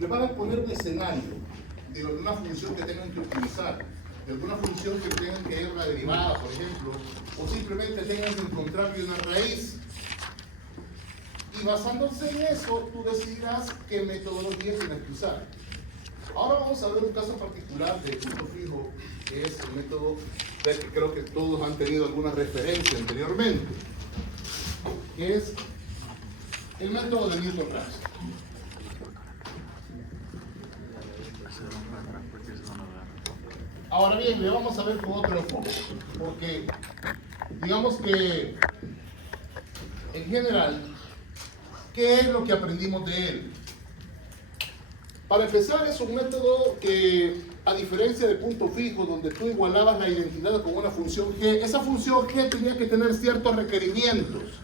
les van a poner un escenario de alguna función que tengan que utilizar, de alguna función que tengan que ir a la derivada, por ejemplo, o simplemente tengan que encontrarle una raíz. Y basándose en eso, tú decidirás qué metodología tienes que usar. Ahora vamos a ver un caso particular de punto fijo, que es el método del que creo que todos han tenido alguna referencia anteriormente, que es el método de Newton-Raphson. Ahora bien, le vamos a ver con otro enfoque, porque digamos que en general, ¿qué es lo que aprendimos de él? Para empezar, es un método que, a diferencia de punto fijo, donde tú igualabas la identidad con una función g, esa función g tenía que tener ciertos requerimientos.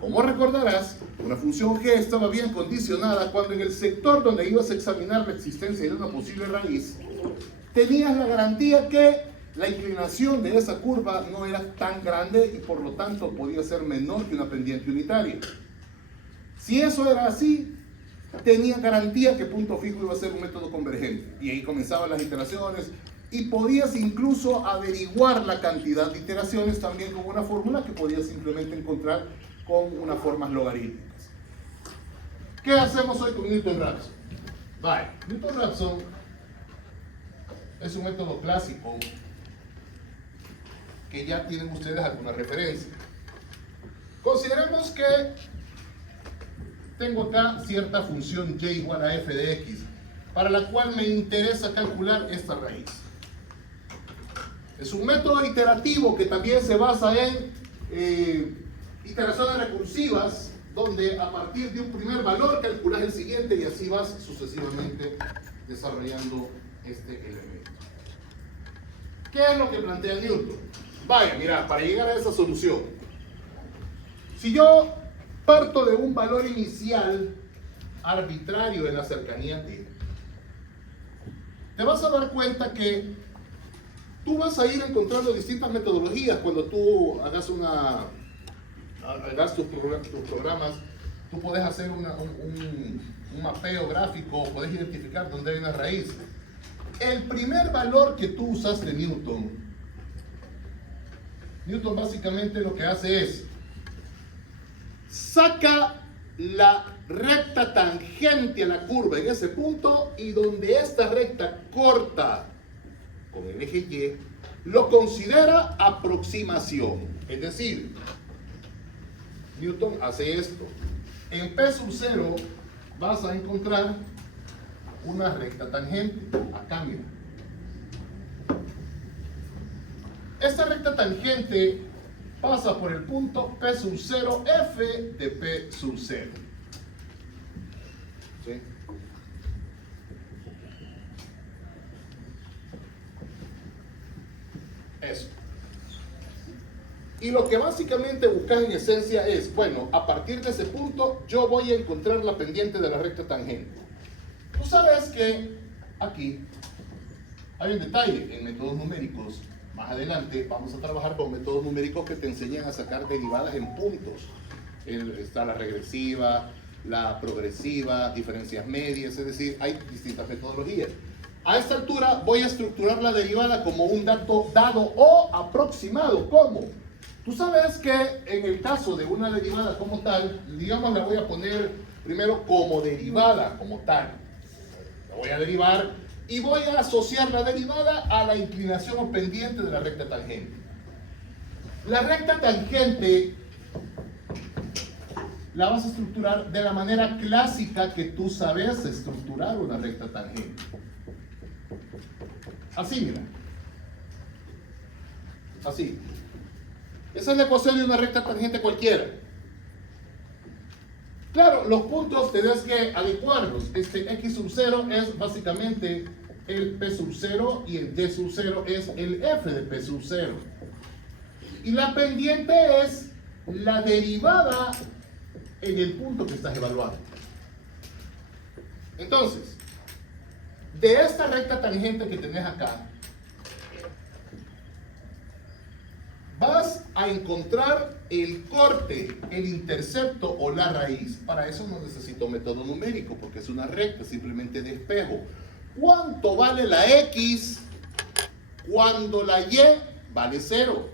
Como recordarás, una función g estaba bien condicionada cuando en el sector donde ibas a examinar la existencia de una posible raíz, tenías la garantía que la inclinación de esa curva no era tan grande y por lo tanto podía ser menor que una pendiente unitaria. Si eso era así, tenía garantía que punto fijo iba a ser un método convergente. Y ahí comenzaban las iteraciones y podías incluso averiguar la cantidad de iteraciones también con una fórmula que podías simplemente encontrar con unas formas logarítmicas. ¿Qué hacemos hoy con Newton-Raphson? Vale, Newton-Raphson es un método clásico que ya tienen ustedes alguna referencia. Consideremos que tengo acá cierta función y igual a f de x, para la cual me interesa calcular esta raíz. Es un método iterativo que también se basa en iteraciones recursivas, donde a partir de un primer valor calculas el siguiente y así vas sucesivamente desarrollando este elemento. ¿Qué es lo que plantea Newton? Vaya, mira, para llegar a esa solución, si yo parto de un valor inicial arbitrario en la cercanía t, te vas a dar cuenta que tú vas a ir encontrando distintas metodologías cuando tú hagas tus programas. Tú puedes hacer un mapeo gráfico, puedes identificar dónde hay una raíz. El primer valor que tú usaste, Newton básicamente lo que hace es saca la recta tangente a la curva en ese punto, y donde esta recta corta con el eje Y, lo considera aproximación. Es decir, Newton hace esto. En P sub 0 vas a encontrar una recta tangente. Acá, mira. Esta recta tangente pasa por el punto P sub 0 F de P sub 0. ¿Sí? Eso. Y lo que básicamente buscas en esencia es, bueno, a partir de ese punto yo voy a encontrar la pendiente de la recta tangente. Tú sabes que aquí hay un detalle en métodos numéricos. Más adelante vamos a trabajar con métodos numéricos que te enseñan a sacar derivadas en puntos. Está la regresiva, la progresiva, diferencias medias, es decir, hay distintas metodologías. A esta altura voy a estructurar la derivada como un dato dado o aproximado. ¿Cómo? Tú sabes que en el caso de una derivada como tal, digamos, la voy a poner primero como derivada, como tal. La voy a derivar y voy a asociar la derivada a la inclinación o pendiente de la recta tangente. La recta tangente la vas a estructurar de la manera clásica que tú sabes estructurar una recta tangente. Así, mira. Así. Esa es la ecuación de una recta tangente cualquiera. Claro, los puntos tenés que adecuarlos. Este x sub 0 es básicamente el p sub 0 y el d sub 0 es el f de p sub 0. Y la pendiente es la derivada en el punto que estás evaluando. Entonces, de esta recta tangente que tenés acá, vas a encontrar el corte, el intercepto o la raíz. Para eso no necesito método numérico porque es una recta, simplemente despejo. ¿Cuánto vale la X cuando la Y vale 0?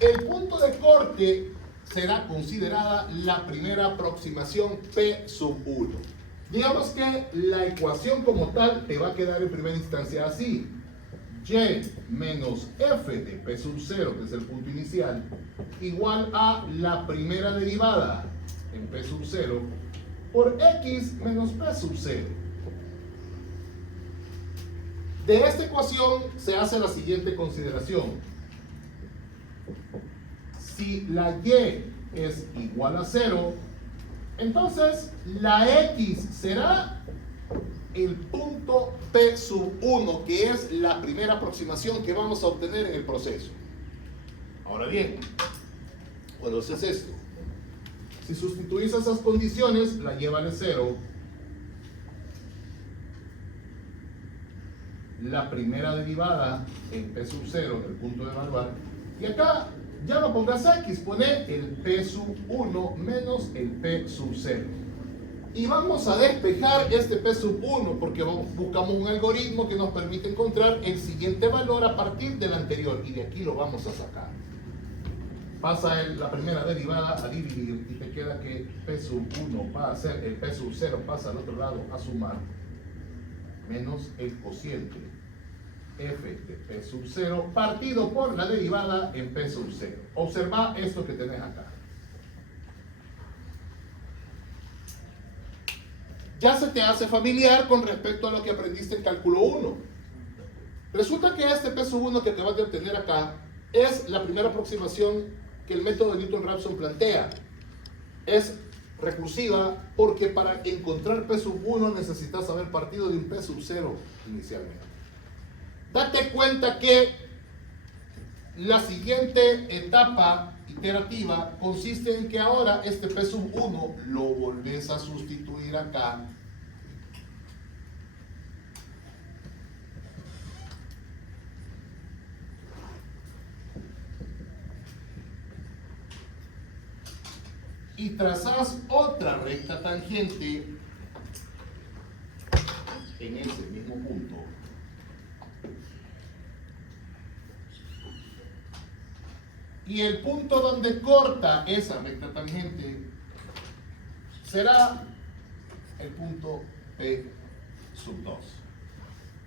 El punto de corte será considerada la primera aproximación P sub 1. Digamos que la ecuación como tal te va a quedar en primera instancia así. Y menos f de P sub 0, que es el punto inicial, igual a la primera derivada en P sub 0 por X menos P sub 0. De esta ecuación se hace la siguiente consideración. Si la Y es igual a 0, entonces la X será el punto P sub 1, que es la primera aproximación que vamos a obtener en el proceso. Ahora bien, cuando haces esto, si sustituís esas condiciones, la Y vale 0, la primera derivada en P sub 0, el punto de evaluar, y acá ya no pongas X, pone el P sub 1 menos el P sub 0. Y vamos a despejar este P sub 1 porque buscamos un algoritmo que nos permite encontrar el siguiente valor a partir del anterior, y de aquí lo vamos a sacar. Pasa la primera derivada a dividir y te queda que P sub 1 va a ser el P sub 0, pasa al otro lado a sumar, menos el cociente f de P sub 0 partido por la derivada en P sub 0. Observa esto que tenés acá. Ya se te hace familiar con respecto a lo que aprendiste en cálculo 1. Resulta que este P sub 1 que acabas de obtener acá es la primera aproximación que el método de Newton-Raphson plantea. Es recursiva porque para encontrar P sub 1 necesitas haber partido de un P sub 0 inicialmente. Date cuenta que la siguiente etapa iterativa consiste en que ahora este P sub 1 lo volvés a sustituir acá y trazás otra recta tangente en ese mismo punto. Y el punto donde corta esa recta tangente será el punto P sub 2.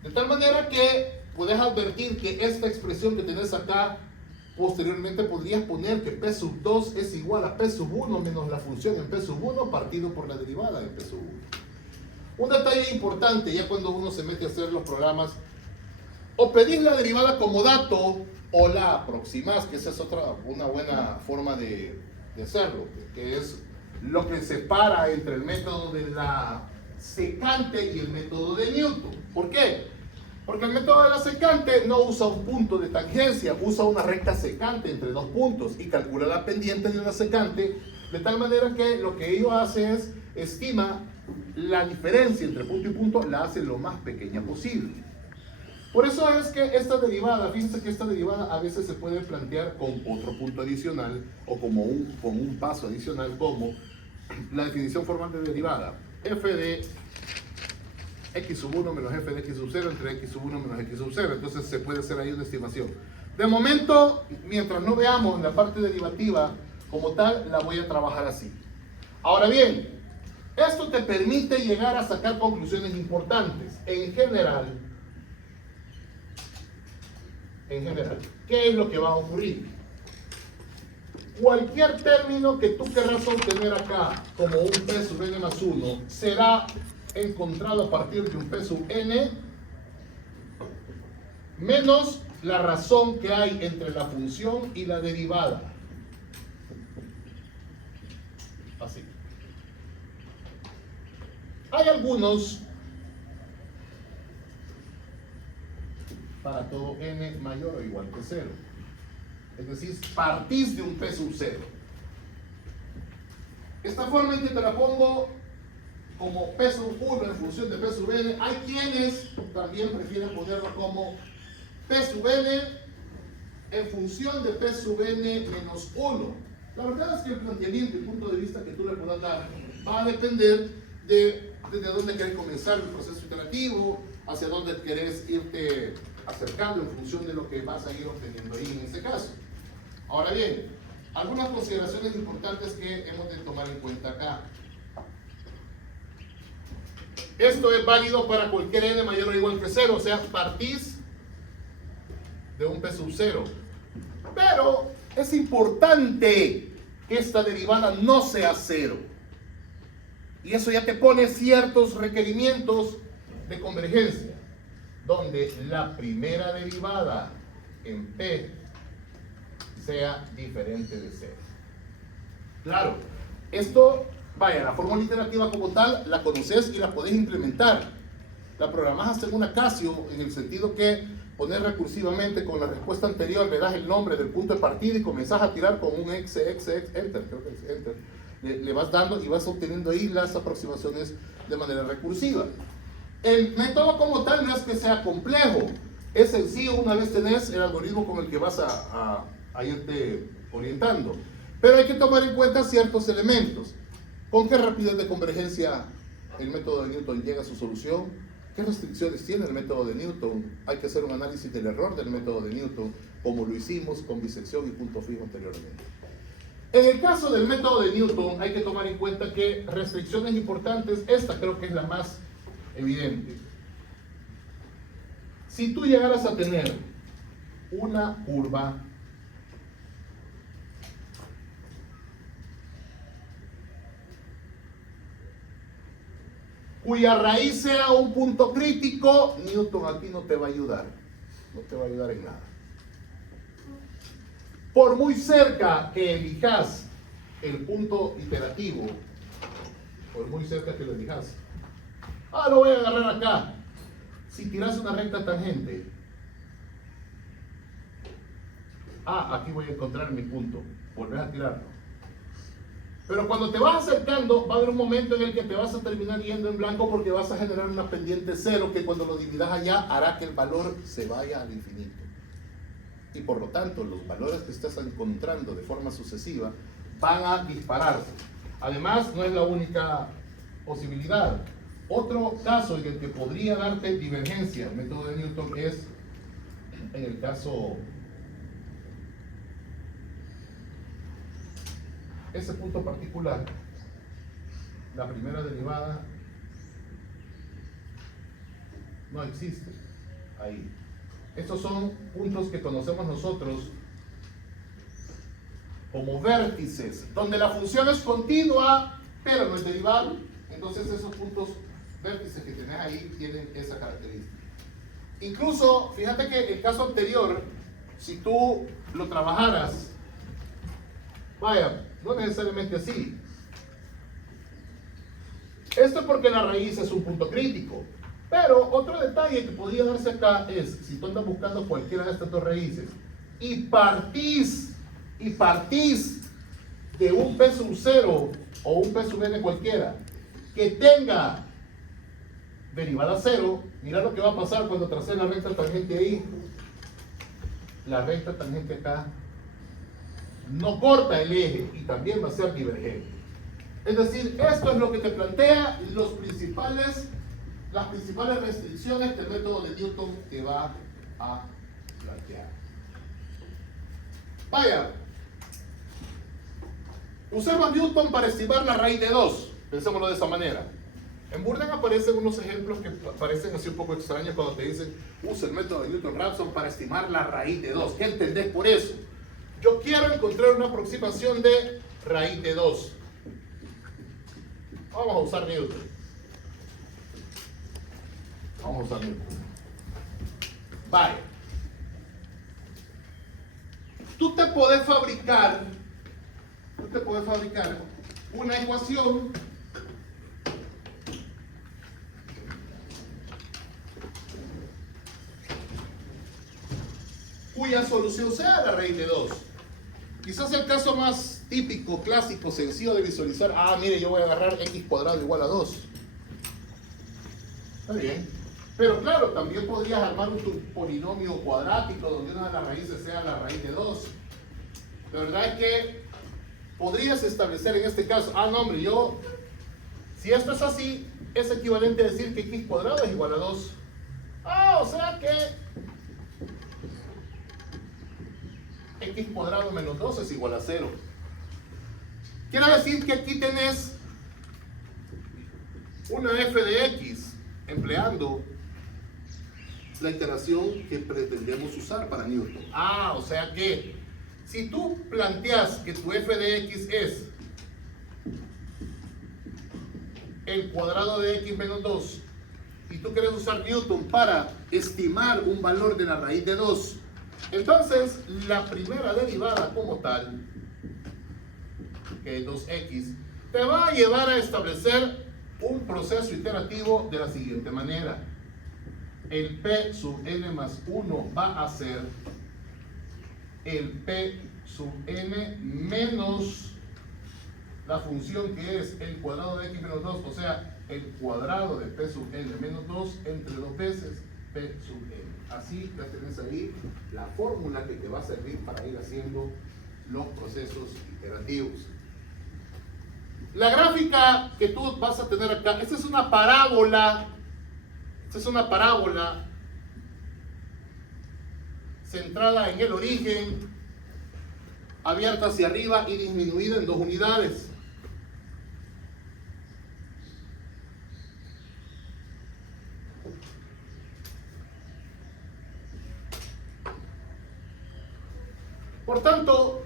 De tal manera que puedes advertir que esta expresión que tenés acá, posteriormente podrías poner que P sub 2 es igual a P sub 1 menos la función en P sub 1 partido por la derivada de P sub 1. Un detalle importante ya cuando uno se mete a hacer los programas, o pedís la derivada como dato o la aproximás, que esa es una buena forma de hacerlo, que es lo que separa entre el método de la secante y el método de Newton. ¿Por qué? Porque el método de la secante no usa un punto de tangencia, usa una recta secante entre dos puntos y calcula la pendiente de una secante, de tal manera que lo que ello hace es estima la diferencia entre punto y punto, la hace lo más pequeña posible. Por eso es que esta derivada, fíjense que esta derivada a veces se puede plantear con otro punto adicional o con un paso adicional, como la definición formal de derivada. F de x sub 1 menos f de x sub 0 entre x sub 1 menos x sub 0. Entonces se puede hacer ahí una estimación. De momento, mientras no veamos la parte derivativa como tal, la voy a trabajar así. Ahora bien, esto te permite llegar a sacar conclusiones importantes. En general, ¿qué es lo que va a ocurrir? Cualquier término que tú querrás obtener acá como un P sub n más 1 será encontrado a partir de un P sub n menos la razón que hay entre la función y la derivada. Así. Hay algunos para todo n mayor o igual que 0. Es decir, partís de un P sub 0. Esta forma en que te la pongo como P sub 1 en función de P sub n, hay quienes también prefieren ponerlo como P sub n en función de P sub n menos 1. La verdad es que el planteamiento y el punto de vista que tú le puedas dar va a depender de desde dónde querés comenzar el proceso iterativo, hacia dónde querés irte acercando en función de lo que vas a ir obteniendo ahí en ese caso. Ahora bien, algunas consideraciones importantes que hemos de tomar en cuenta acá. Esto es válido para cualquier n mayor o igual que 0, o sea, partís de un p sub 0. Pero es importante que esta derivada no sea 0. Y eso ya te pone ciertos requerimientos de convergencia, donde la primera derivada en p sea diferente de 0. Claro, esto, vaya, la fórmula iterativa como tal, la conoces y la podés implementar. La programás según una Casio, en el sentido que poner recursivamente con la respuesta anterior, le das el nombre del punto de partida y comenzás a tirar con un enter, creo que es enter. Le vas dando y vas obteniendo ahí las aproximaciones de manera recursiva. El método como tal no es que sea complejo, es sencillo una vez tenés el algoritmo con el que vas a irte orientando. Pero hay que tomar en cuenta ciertos elementos. ¿Con qué rapidez de convergencia el método de Newton llega a su solución? ¿Qué restricciones tiene el método de Newton? Hay que hacer un análisis del error del método de Newton, como lo hicimos con bisección y punto fijo anteriormente. En el caso del método de Newton hay que tomar en cuenta que restricciones importantes, esta creo que es la más evidente. Si tú llegaras a tener una curva cuya raíz sea un punto crítico, Newton aquí no te va a ayudar. No te va a ayudar en nada. Por muy cerca que elijas el punto iterativo, por muy cerca que lo elijas, lo voy a agarrar acá. Si tiras una recta tangente, aquí voy a encontrar mi punto. Volvés a tirarlo. Pero cuando te vas acercando, va a haber un momento en el que te vas a terminar yendo en blanco porque vas a generar una pendiente cero que cuando lo dividas allá hará que el valor se vaya al infinito. Y por lo tanto, los valores que estás encontrando de forma sucesiva van a dispararse. Además, no es la única posibilidad. Otro caso en el que podría darte divergencia el método de Newton es en el caso, ese punto particular, la primera derivada no existe ahí. Estos son puntos que conocemos nosotros como vértices, donde la función es continua, pero no es derivable. Entonces esos puntos vértices que tenés ahí tienen esa característica. Incluso, fíjate que el caso anterior, si tú lo trabajaras, vaya, no necesariamente así. Esto es porque la raíz es un punto crítico. Pero otro detalle que podría darse acá es, si tú andas buscando cualquiera de estas dos raíces y partís de un p sub 0 o un p sub n cualquiera que tenga derivada 0, mira lo que va a pasar cuando traces la recta tangente ahí. La recta tangente acá no corta el eje y también va a ser divergente. Es decir, esto es lo que te plantea las principales restricciones que el método de Newton te va a plantear. Vaya, usemos Newton para estimar la raíz de 2. Pensémoslo de esa manera. En Boolean aparecen unos ejemplos que parecen así un poco extraños cuando te dicen usa el método de Newton-Raphson para estimar la raíz de 2. ¿Qué entendés por eso? Yo quiero encontrar una aproximación de raíz de 2. Vamos a usar Newton. Vale. Tú te podés fabricar una ecuación cuya solución sea la raíz de 2. Quizás el caso más típico, clásico, sencillo de visualizar. Mire, yo voy a agarrar x cuadrado igual a 2. Está bien. Pero claro, también podrías armar un polinomio cuadrático donde una de las raíces sea la raíz de 2. La verdad es que podrías establecer en este caso, no hombre, si esto es así, es equivalente a decir que x cuadrado es igual a 2. O sea que x cuadrado menos 2 es igual a 0. Quiere decir que aquí tenés una f de x empleando la iteración que pretendemos usar para Newton. O sea que si tú planteas que tu f de x es el cuadrado de x menos 2 y tú quieres usar Newton para estimar un valor de la raíz de 2, entonces la primera derivada como tal, que es 2x, te va a llevar a establecer un proceso iterativo de la siguiente manera. El p sub n más 1 va a ser el p sub n menos la función que es el cuadrado de x menos 2, o sea, el cuadrado de p sub n menos 2 entre 2 veces p sub n. Así ya tenés ahí la fórmula que te va a servir para ir haciendo los procesos iterativos. La gráfica que tú vas a tener acá, esta es una parábola. Esta es una parábola centrada en el origen, abierta hacia arriba y disminuida en 2 unidades. Por tanto,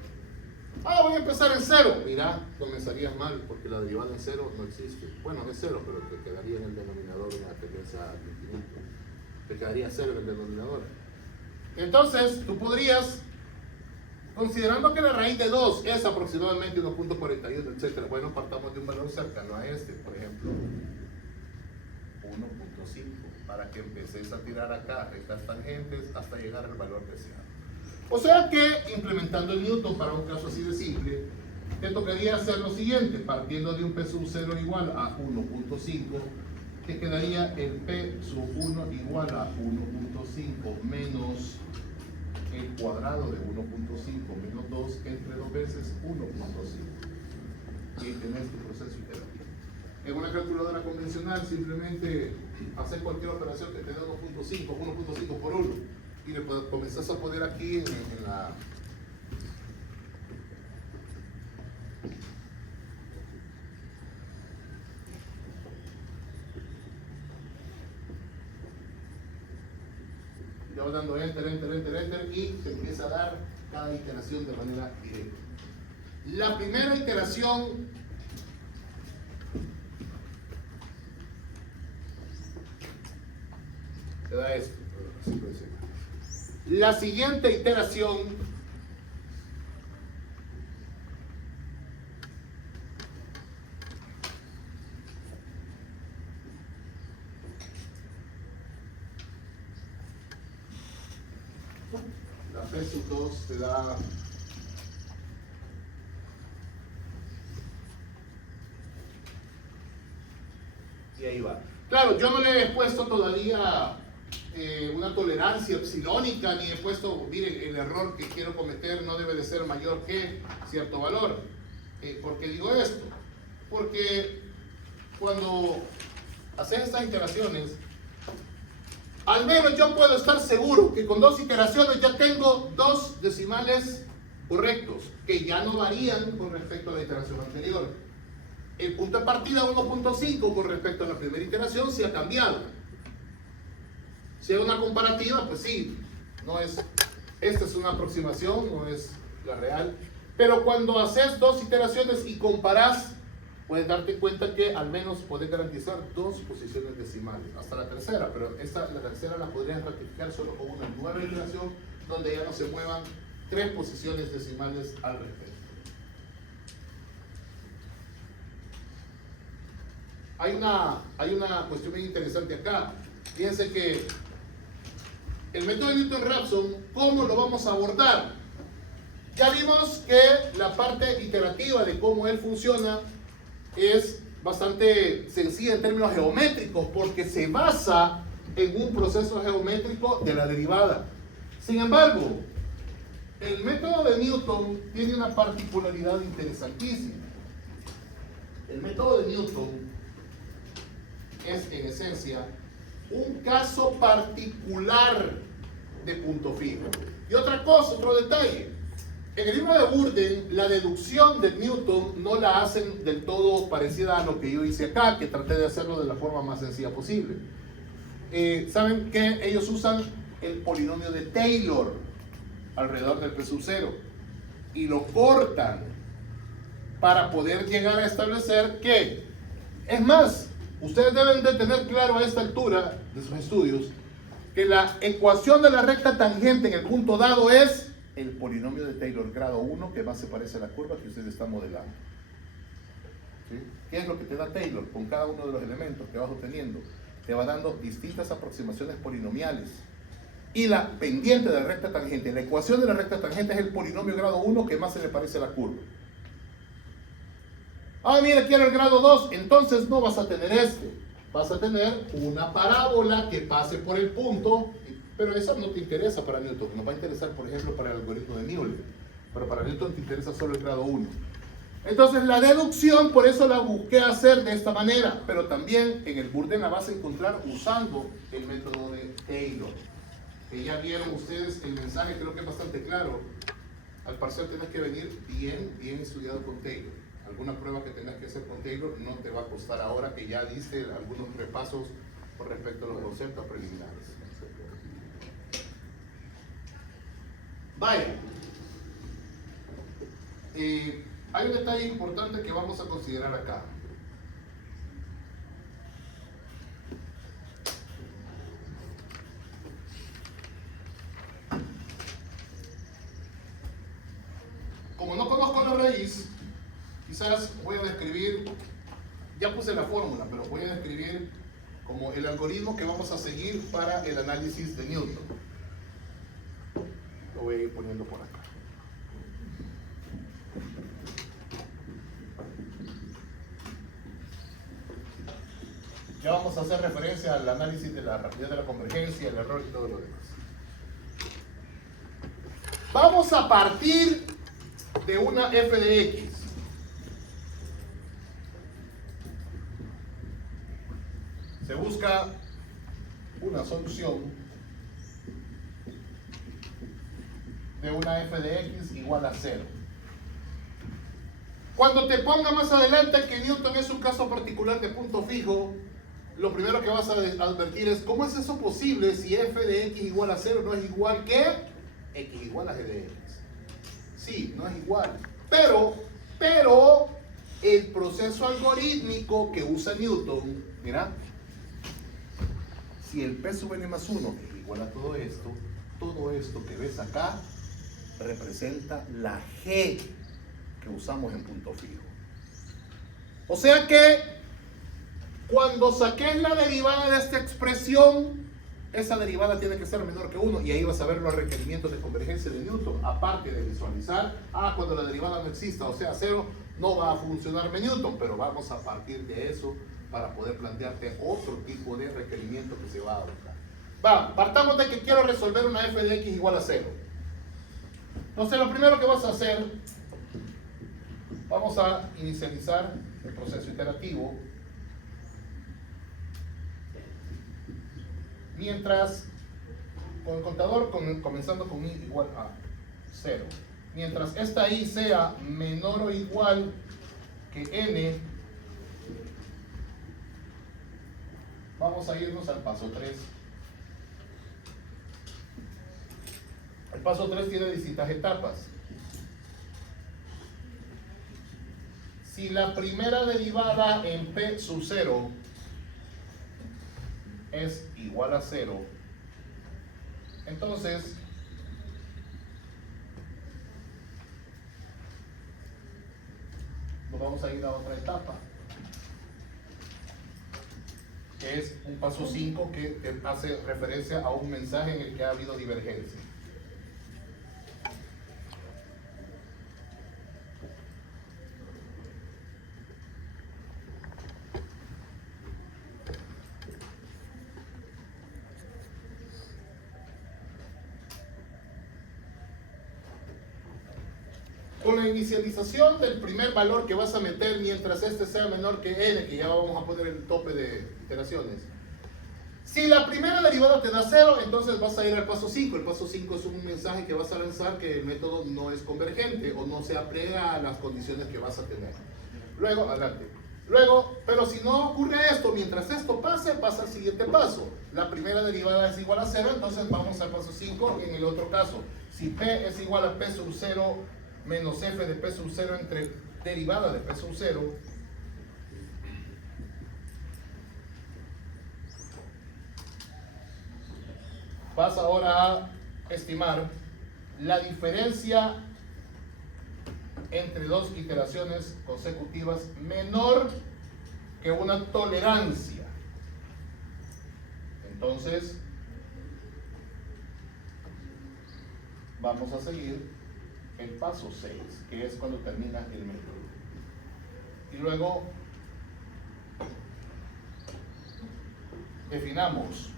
voy a empezar en 0. Mira, comenzarías mal porque la derivada en 0 no existe. Bueno, es 0, pero te quedaría en el denominador una tendencia al infinito. Te quedaría 0 en el denominador. Entonces, tú podrías, considerando que la raíz de 2 es aproximadamente 1.41, etc. Bueno, partamos de un valor cercano a este, por ejemplo, 1.5, para que empecés a tirar acá rectas tangentes hasta llegar al valor deseado. O sea que, implementando el Newton para un caso así de simple, te tocaría hacer lo siguiente. Partiendo de un p sub 0 igual a 1.5, te quedaría el p sub 1 igual a 1.5 menos el cuadrado de 1.5 menos 2 entre 2 veces 1.5. Y tenés tu proceso iterativo. En una calculadora convencional simplemente hacer cualquier operación que te dé 1.5 por 1. Y le comenzás a poner aquí en la... Le vas dando enter y te empieza a dar cada iteración de manera directa. La primera iteración te da esto. La siguiente iteración la p sub 2 te da y ahí va. Claro, yo no le he puesto todavía una tolerancia epsilónica, ni he puesto, miren, el error que quiero cometer no debe de ser mayor que cierto valor. ¿Por qué digo esto? Porque cuando haces estas iteraciones, al menos yo puedo estar seguro que con 2 iteraciones ya tengo 2 decimales correctos, que ya no varían con respecto a la iteración anterior. El punto de partida 1.5 con respecto a la primera iteración se ha cambiado. Si hay una comparativa, pues sí, esta es una aproximación, no es la real. Pero cuando haces 2 iteraciones y comparás, puedes darte cuenta que al menos puedes garantizar 2 posiciones decimales, hasta la tercera, pero la tercera la podrías ratificar solo con una nueva iteración donde ya no se muevan 3 posiciones decimales al respecto. Hay una cuestión bien interesante acá. Fíjense que el método de Newton-Raphson, ¿cómo lo vamos a abordar? Ya vimos que la parte iterativa de cómo él funciona es bastante sencilla en términos geométricos, porque se basa en un proceso geométrico de la derivada. Sin embargo, El método de Newton tiene una particularidad interesantísima. El método de Newton es, en esencia, un caso particular de punto fijo. Y otra cosa, otro detalle. En el libro de Burden, la deducción de Newton no la hacen del todo parecida a lo que yo hice acá, que traté de hacerlo de la forma más sencilla posible. ¿Saben que ellos usan el polinomio de Taylor alrededor del P sub 0 y lo cortan para poder llegar a establecer que, es más, ustedes deben de tener claro a esta altura de sus estudios que la ecuación de la recta tangente en el punto dado es el polinomio de Taylor grado 1 que más se parece a la curva que ustedes están modelando. ¿Sí? ¿Qué es lo que te da Taylor con cada uno de los elementos que vas obteniendo? Te va dando distintas aproximaciones polinomiales. Y la pendiente de la recta tangente, la ecuación de la recta tangente es el polinomio grado 1 que más se le parece a la curva. Ah, mira, quiero el grado 2, entonces no vas a tener este. Vas a tener una parábola que pase por el punto, pero esa no te interesa para Newton. Nos va a interesar, por ejemplo, para el algoritmo de Newton. Pero para Newton te interesa solo el grado 1. Entonces la deducción, por eso la busqué hacer de esta manera, pero también en el Burden la vas a encontrar usando el método de Taylor. Que ya vieron ustedes el mensaje, creo que es bastante claro. Al parcial tienes que venir bien estudiado con Taylor. Alguna prueba que tengas que hacer con Taylor no te va a costar ahora que ya diste algunos repasos con respecto a los conceptos preliminares. Vaya. Hay un detalle importante que vamos a considerar acá. Como no conozco la raíz, quizás voy a describir, ya puse la fórmula, pero voy a describir como el algoritmo que vamos a seguir para el análisis de Newton. Lo voy a ir poniendo por acá. Ya vamos a hacer referencia al análisis de la rapidez de la convergencia, el error y todo lo demás. Vamos a partir de una f de x. Se busca una solución de una f de x igual a 0. Cuando te ponga más adelante que Newton es un caso particular de punto fijo, lo primero que vas a advertir es ¿cómo es eso posible si f de x igual a 0 no es igual que x igual a g de x? Sí, no es igual, pero el proceso algorítmico que usa Newton, mira, si el p sub n más 1 es igual a todo esto que ves acá representa la g que usamos en punto fijo. O sea que cuando saques la derivada de esta expresión, esa derivada tiene que ser menor que 1 y ahí vas a ver los requerimientos de convergencia de Newton, aparte de visualizar, cuando la derivada no exista, o sea 0, no va a funcionarme Newton, pero vamos a partir de eso para poder plantearte otro tipo de requerimiento que se va a adoptar. Partamos de que quiero resolver una f de x igual a 0. Entonces lo primero que vas a hacer, vamos a inicializar el proceso iterativo. Mientras, con el contador comenzando con i igual a 0. Mientras esta i sea menor o igual que n, vamos a irnos al paso 3. El paso 3 tiene distintas etapas. Si la primera derivada en p sub 0 es igual a 0, entonces nos vamos a ir a otra etapa, que es un paso 5 que hace referencia a un mensaje en el que ha habido divergencia. con la inicialización del primer valor que vas a meter mientras este sea menor que n, que ya vamos a poner el tope de iteraciones. Si la primera derivada te da 0, entonces vas a ir al paso 5. El paso 5 es un mensaje que vas a lanzar que el método no es convergente o no se aplega a las condiciones que vas a tener. Luego, adelante. Luego, pero si no ocurre esto, mientras esto pase, pasa al siguiente paso. La primera derivada es igual a 0, entonces vamos al paso 5 en el otro caso. Si P es igual a P sub 0 menos F de P sub 0 entre derivada de P sub 0, vas ahora a estimar la diferencia entre dos iteraciones consecutivas menor que una tolerancia. Entonces, vamos a seguir el paso 6, que es cuando termina el método. Y luego definamos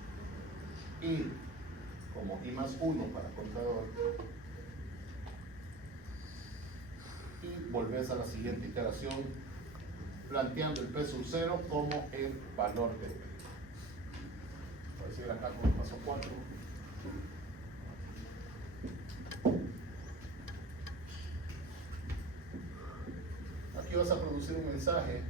I como I más 1 para contador y volvés a la siguiente iteración planteando el P sub 0 como el valor de P. Voy a decir acá con el paso 4. Aquí vas a producir un mensaje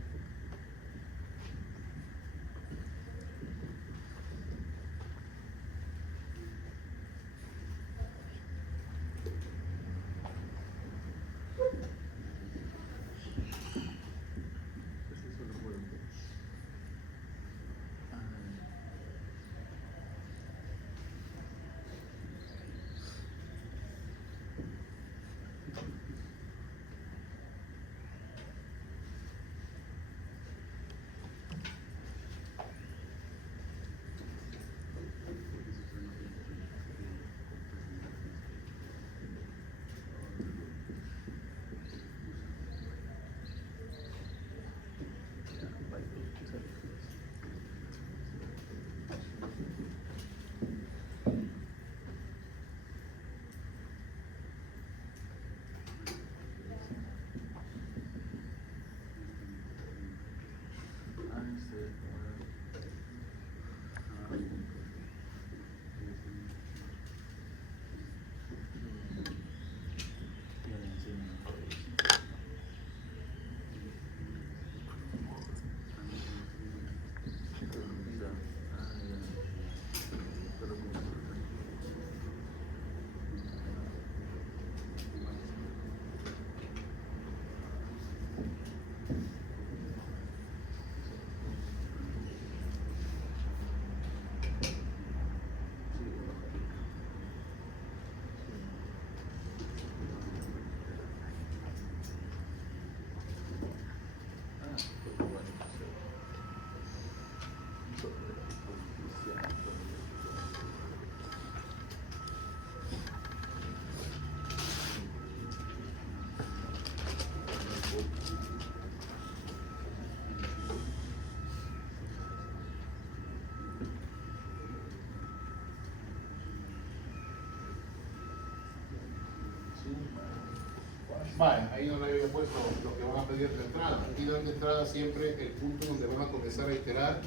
Vale, ahí no le había puesto lo que van a pedir de entrada. Aquí dan de entrada siempre el punto donde van a comenzar a iterar.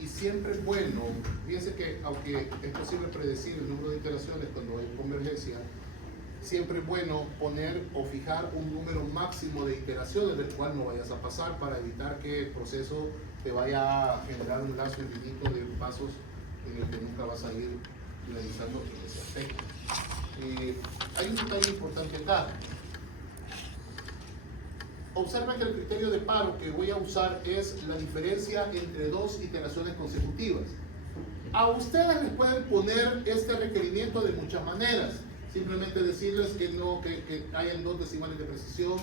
Y siempre es bueno, fíjense que aunque es posible predecir el número de iteraciones cuando hay convergencia, siempre es bueno poner o fijar un número máximo de iteraciones del cual no vayas a pasar para evitar que el proceso te vaya a generar un lazo infinito de pasos en el que nunca vas a ir realizando en ese aspecto. Hay un detalle importante acá. Observen que el criterio de paro que voy a usar es la diferencia entre dos iteraciones consecutivas. A ustedes les pueden poner este requerimiento de muchas maneras. Simplemente decirles que no, que hayan dos decimales de precisión,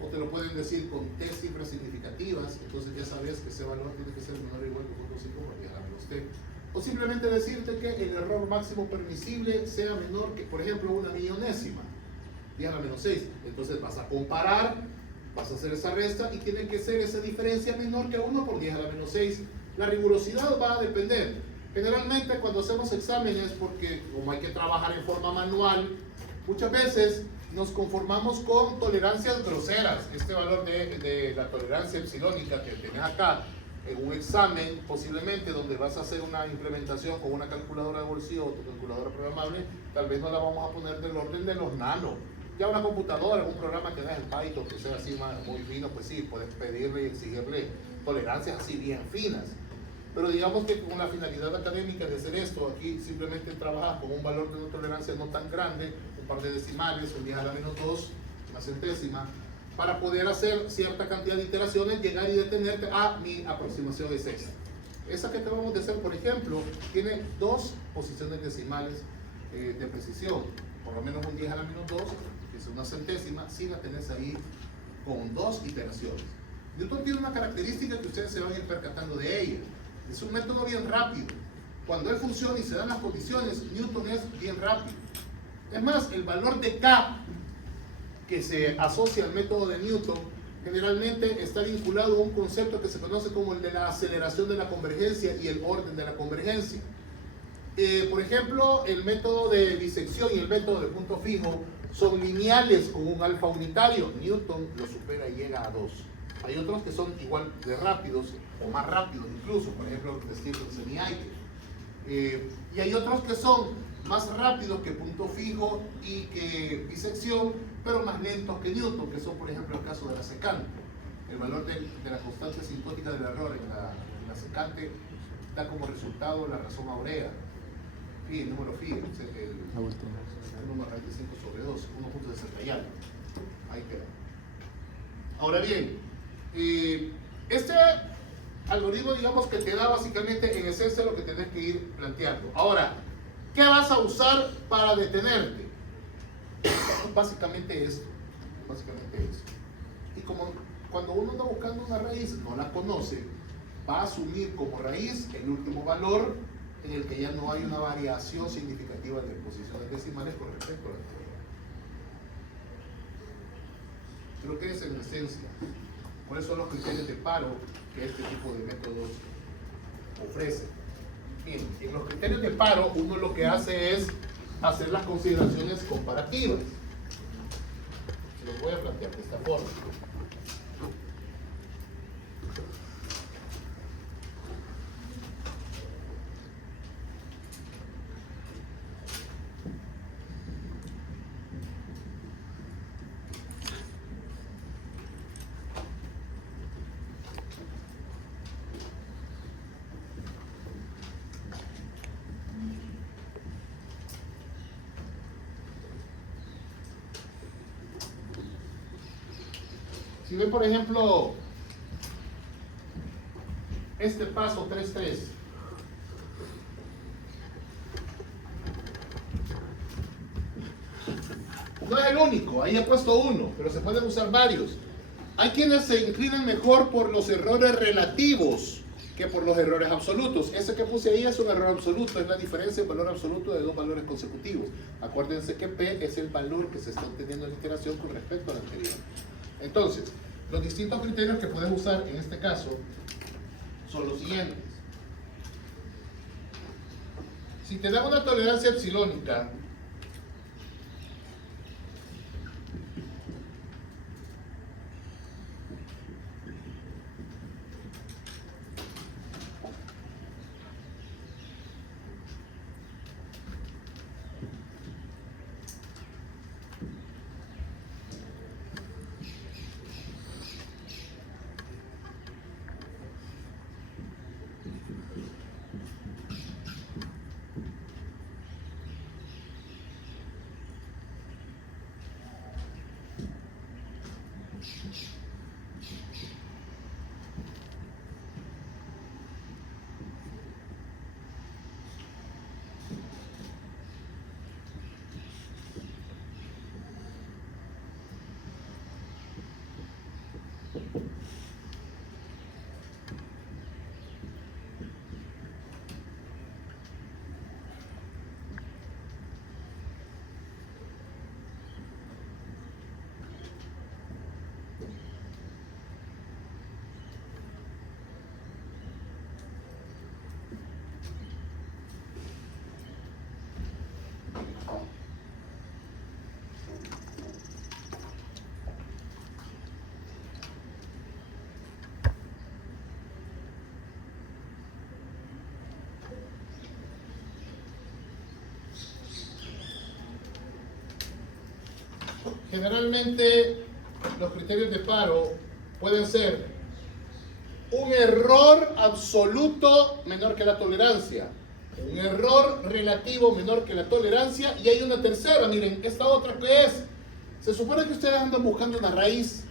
o te lo pueden decir con T cifras significativas, entonces ya sabes que ese valor tiene que ser menor o igual que 1.5 para llegar a los T. O simplemente decirte que el error máximo permisible sea menor que, por ejemplo, una millonésima, 10 a la menos 6. Entonces vas a comparar, vas a hacer esa resta y tiene que ser esa diferencia menor que 1 por 10 a la menos 6. La rigurosidad va a depender. Generalmente cuando hacemos exámenes, porque como hay que trabajar en forma manual, Muchas veces nos conformamos con tolerancias groseras. Este valor de la tolerancia epsilónica que tenés acá en un examen, posiblemente donde vas a hacer una implementación con una calculadora de bolsillo o tu calculadora programable, tal vez no la vamos a poner del orden de los nanos. Ya una computadora, un programa que das en Python, que sea así muy fino, pues sí, puedes pedirle y exigirle tolerancias así bien finas. Pero digamos que con la finalidad académica de hacer esto, aquí simplemente trabajas con un valor de una tolerancia no tan grande, un par de decimales, un 10 a la menos 2, una centésima, para poder hacer cierta cantidad de iteraciones, llegar y detenerte a mi aproximación es esta. Esa que acabamos de hacer, por ejemplo, tiene 2 posiciones decimales de precisión, por lo menos un 10 a la menos 2, que es una centésima, si la tenés ahí con 2 iteraciones. Newton tiene una característica que ustedes se van a ir percatando de ella. Es un método bien rápido. Cuando él funciona y se dan las condiciones, Newton es bien rápido. Es más, el valor de K que se asocia al método de Newton generalmente está vinculado a un concepto que se conoce como el de la aceleración de la convergencia y el orden de la convergencia. Por ejemplo, el método de disección y el método de punto fijo son lineales con un alfa unitario. Newton lo supera y llega a 2. Hay otros que son igual de rápidos o más rápidos incluso, por ejemplo de Stephenson y Eicher. Y hay otros que son más rápidos que punto fijo y que disección, pero más lentos que Newton, que son por ejemplo el caso de la secante. El valor de la constante asintótica del error en la secante da como resultado la razón áurea. Y el número phi, el número 25 sobre 2, 1.60 y algo. Ahí queda. Ahora bien, este algoritmo, digamos que te da básicamente en esencia lo que tenés que ir planteando. Ahora, ¿qué vas a usar para detenerte? Básicamente esto. Y como cuando uno anda buscando una raíz, no la conoce, va a asumir como raíz el último valor en el que ya no hay una variación significativa de posiciones decimales con respecto a la anterior. Creo que es en esencia. ¿Cuáles son los criterios de paro que este tipo de métodos ofrece? Bien, en los criterios de paro uno lo que hace es hacer las consideraciones comparativas. Se los voy a plantear de esta forma. Si ven, por ejemplo, este paso 3.3, no es el único, ahí he puesto uno, pero se pueden usar varios. Hay quienes se inclinan mejor por los errores relativos que por los errores absolutos. Ese que puse ahí es un error absoluto, es la diferencia en valor absoluto de dos valores consecutivos. Acuérdense que P es el valor que se está obteniendo en la iteración con respecto al anterior. Entonces, los distintos criterios que puedes usar en este caso son los siguientes. Si te dan una tolerancia epsilónica, Generalmente los criterios de paro pueden ser un error absoluto menor que la tolerancia, un error relativo menor que la tolerancia, y hay una tercera, miren, esta otra que es, se supone que ustedes andan buscando una raíz,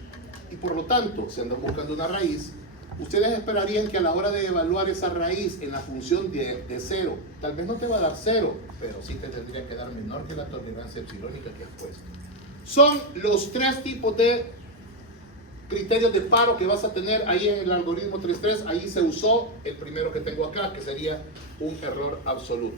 y por lo tanto, si andan buscando una raíz, ustedes esperarían que a la hora de evaluar esa raíz en la función de 0, tal vez no te va a dar 0, pero sí te tendría que dar menor que la tolerancia epsilónica que has puesto. Son los tres tipos de criterios de paro que vas a tener ahí en el algoritmo 3.3. Ahí se usó el primero que tengo acá, que sería un error absoluto.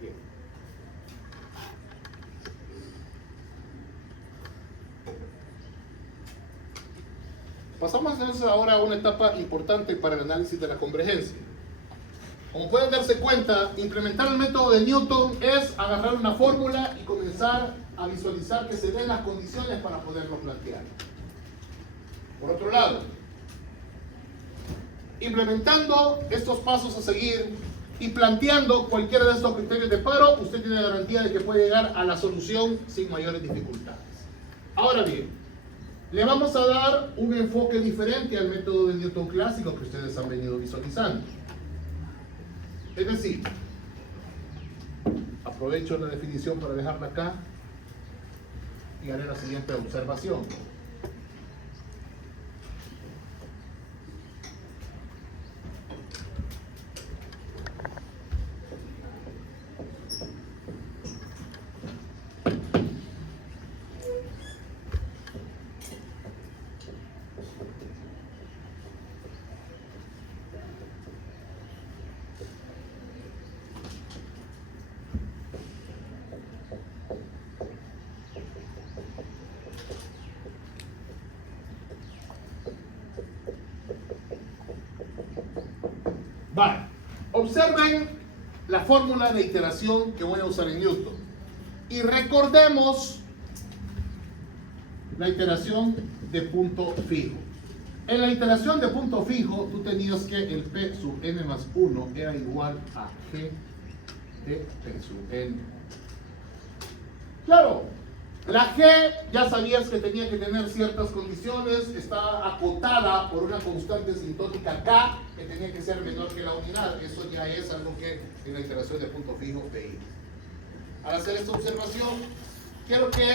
Bien. Pasamos entonces ahora a una etapa importante para el análisis de la convergencia. Como pueden darse cuenta, implementar el método de Newton es agarrar una fórmula y comenzar a visualizar que se den las condiciones para poderlo plantear. Por otro lado, implementando estos pasos a seguir y planteando cualquiera de estos criterios de paro, usted tiene garantía de que puede llegar a la solución sin mayores dificultades. Ahora bien, le vamos a dar un enfoque diferente al método de Newton clásico que ustedes han venido visualizando. Es decir, aprovecho la definición para dejarla acá y haré la siguiente observación. Vale, observen la fórmula de iteración que voy a usar en Newton y recordemos la iteración de punto fijo. En la iteración de punto fijo tú tenías que el P sub n más 1 era igual a G de P sub n. Claro, la G ya sabías que tenía que tener ciertas condiciones, estaba acotada por una constante asintótica K que tenía que ser menor que la unidad. Eso ya es algo que en la iteración de punto fijo veíamos. Al hacer esta observación, quiero que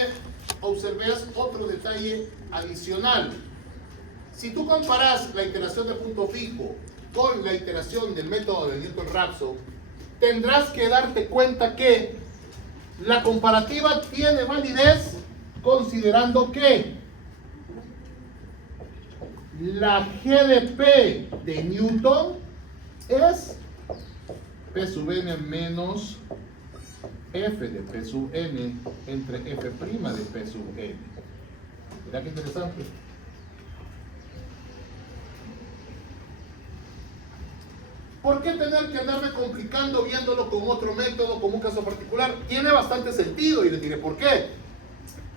observes otro detalle adicional. Si tú comparas la iteración de punto fijo con la iteración del método de Newton-Raphson, tendrás que darte cuenta que la comparativa tiene validez considerando que la G de P de Newton es P sub n menos F de P sub n entre F' de P sub n. ¿Verdad qué interesante? ¿Por qué tener que andarme complicando viéndolo con otro método, como un caso particular? Tiene bastante sentido y les diré por qué.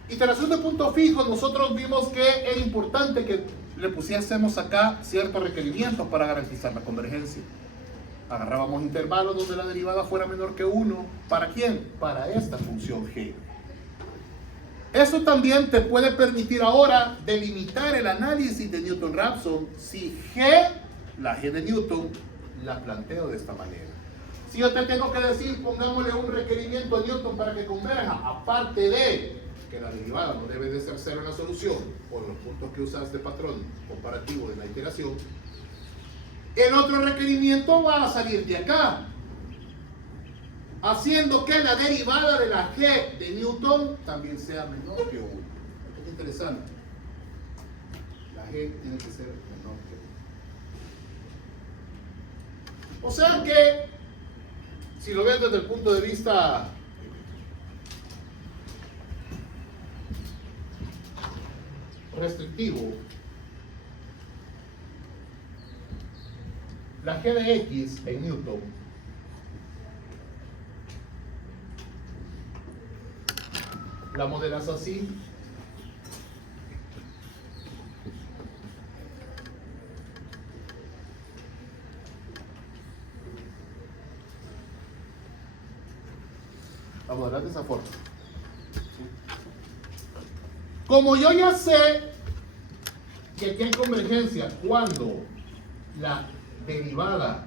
Iteración de punto fijo, nosotros vimos que era importante que le pusiésemos acá ciertos requerimientos para garantizar la convergencia. Agarrábamos intervalos donde la derivada fuera menor que 1. ¿Para quién? Para esta función g. Eso también te puede permitir ahora delimitar el análisis de Newton-Raphson si g, la g de Newton, la planteo de esta manera. Si yo te tengo que decir, pongámosle un requerimiento a Newton para que converja, aparte de que la derivada no debe de ser 0 en la solución, por los puntos que usas de patrón comparativo de la iteración, el otro requerimiento va a salir de acá, haciendo que la derivada de la g de Newton también sea menor que 1. Esto es interesante. La g tiene que ser menor que 1. O sea que, si lo ves desde el punto de vista restrictivo, la g de x en Newton la modelas así. a modelar de esa forma. Como yo ya sé que aquí hay convergencia cuando la derivada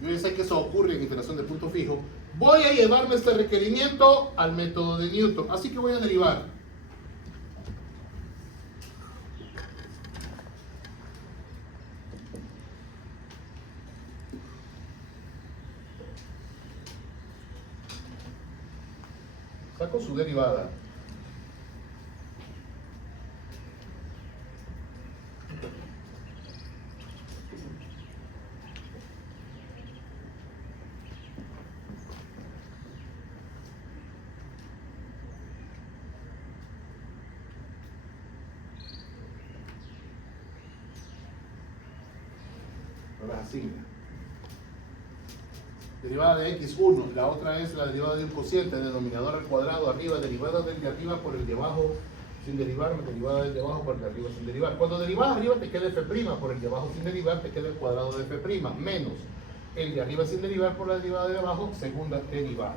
yo ya sé que eso ocurre en iteración de punto fijo, voy a llevarme este requerimiento al método de Newton, así que voy a derivar. Saco su derivada. Las asigna. Derivada de x1, la otra es la derivada de un cociente, denominador al cuadrado, arriba, derivada del de arriba por el de abajo sin derivar, derivada del de abajo por el de arriba sin derivar. Cuando derivas arriba te queda f', por el de abajo sin derivar te queda el cuadrado de f', menos el de arriba sin derivar por la derivada de abajo, segunda derivada.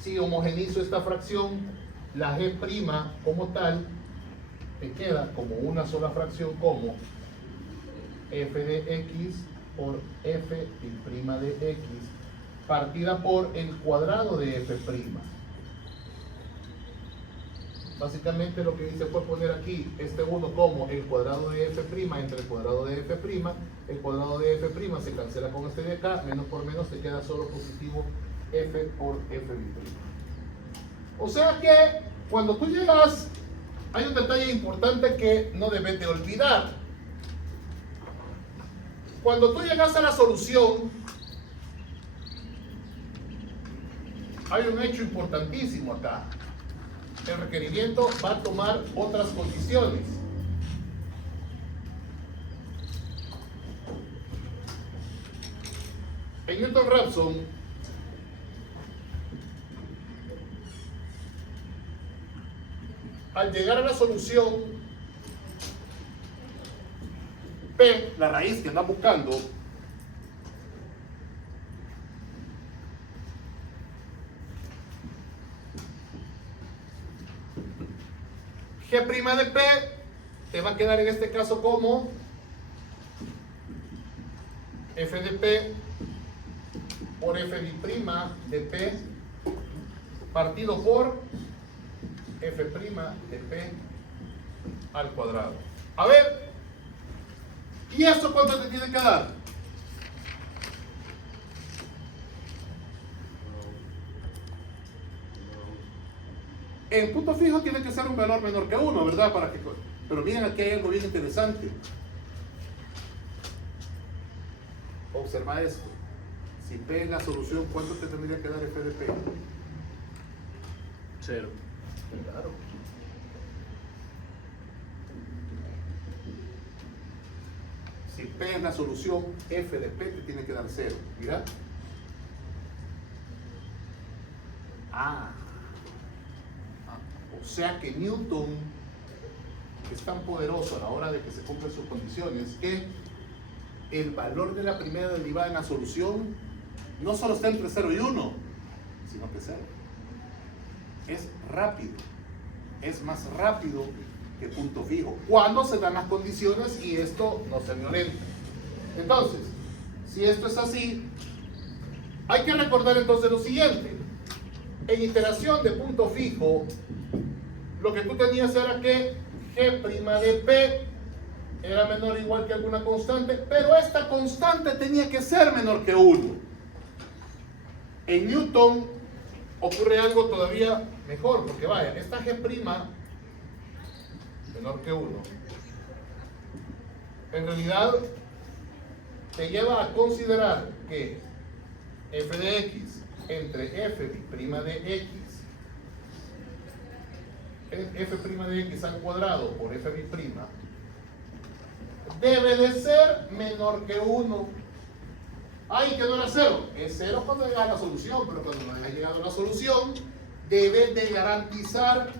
Si homogenizo esta fracción, la g' como tal, te queda como una sola fracción como f de x por f' de x partida por el cuadrado de f'. Básicamente lo que hice fue poner aquí este 1 como el cuadrado de f' entre el cuadrado de f'. El cuadrado de f' se cancela con este de acá, menos por menos te queda solo positivo f por f'. O sea que cuando tú llegas, hay un detalle importante que no debes de olvidar. Cuando tú llegas a la solución, hay un hecho importantísimo acá. El requerimiento va a tomar otras condiciones. En Newton-Raphson, al llegar a la solución, P, la raíz que andan buscando, G' de P te va a quedar en este caso como f de P por f' de P partido por f' de P al cuadrado. A ver, ¿y esto cuánto te tiene que dar? En punto fijo tiene que ser un valor menor que 1, ¿verdad? Pero miren, aquí hay algo bien interesante. Observa esto. Si P es la solución, ¿cuánto te tendría que dar f de P? 0. Claro. Si P es la solución, f de P te tiene que dar 0. Mira. O sea que Newton es tan poderoso a la hora de que se cumplen sus condiciones que el valor de la primera derivada en la solución no solo está entre 0 y 1, sino que 0. Es rápido. Es más rápido que punto fijo, cuando se dan las condiciones y esto no se violenta. Entonces, si esto es así, hay que recordar entonces lo siguiente. En iteración de punto fijo, lo que tú tenías era que G' de P era menor o igual que alguna constante, pero esta constante tenía que ser menor que 1. En Newton ocurre algo todavía mejor, porque vaya, esta G' menor que 1, en realidad te lleva a considerar que f de x entre f' de x, f' de x al cuadrado por f' debe de ser menor que 1. Ay, que no era 0. Es 0 cuando llega a la solución, pero cuando no haya llegado a la solución, debe de garantizar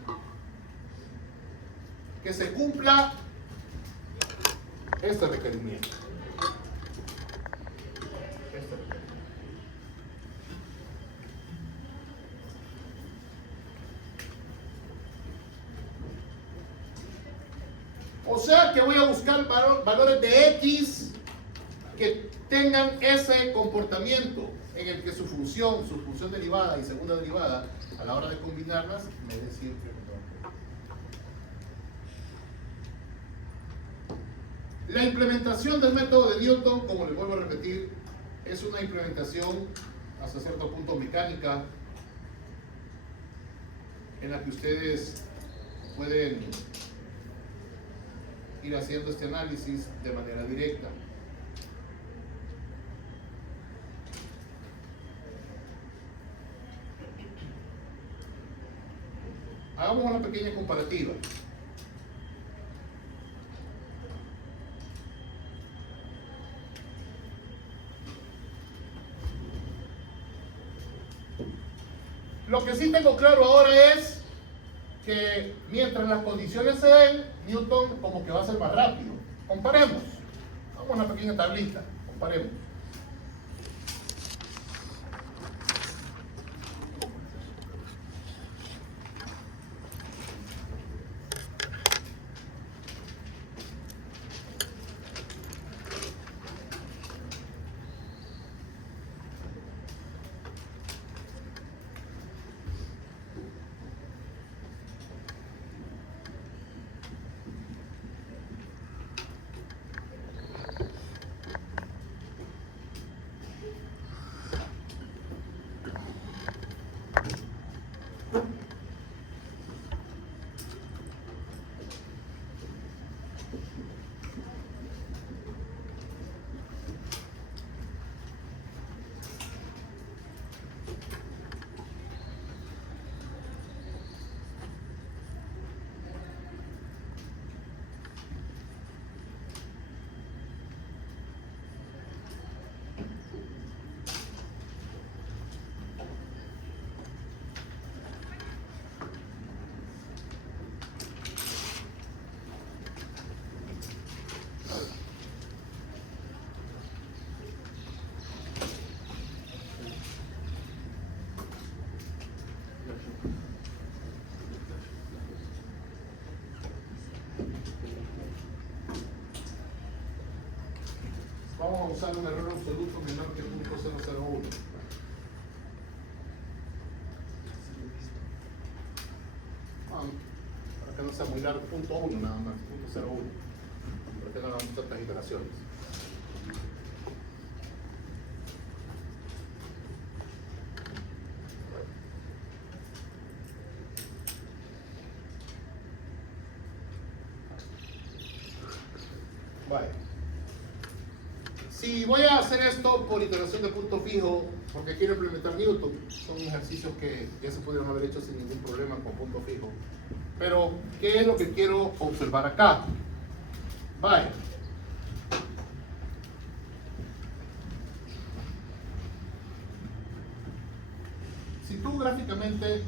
que se cumpla este requerimiento. O sea que voy a buscar valores de X que tengan ese comportamiento en el que su función derivada y segunda derivada, a la hora de combinarlas, me dé siempre un nombre. La implementación del método de Newton, como les vuelvo a repetir, es una implementación hasta cierto punto mecánica, en la que ustedes pueden ir haciendo este análisis de manera directa. Hagamos una pequeña comparativa. Lo que sí tengo claro ahora es que mientras las condiciones se den, Newton como que va a ser más rápido. Comparemos. Vamos a una pequeña tablita. Comparemos. Vamos a usar un error absoluto menor que 0.001. Para que no sea muy largo, 0.1 nada más, 0.01. Para que no hagamos tantas iteraciones. Vale. Si voy a hacer esto por iteración de punto fijo, porque quiero implementar Newton, son ejercicios que ya se pudieron haber hecho sin ningún problema con punto fijo. Pero, ¿qué es lo que quiero observar acá? Vale. Si tú gráficamente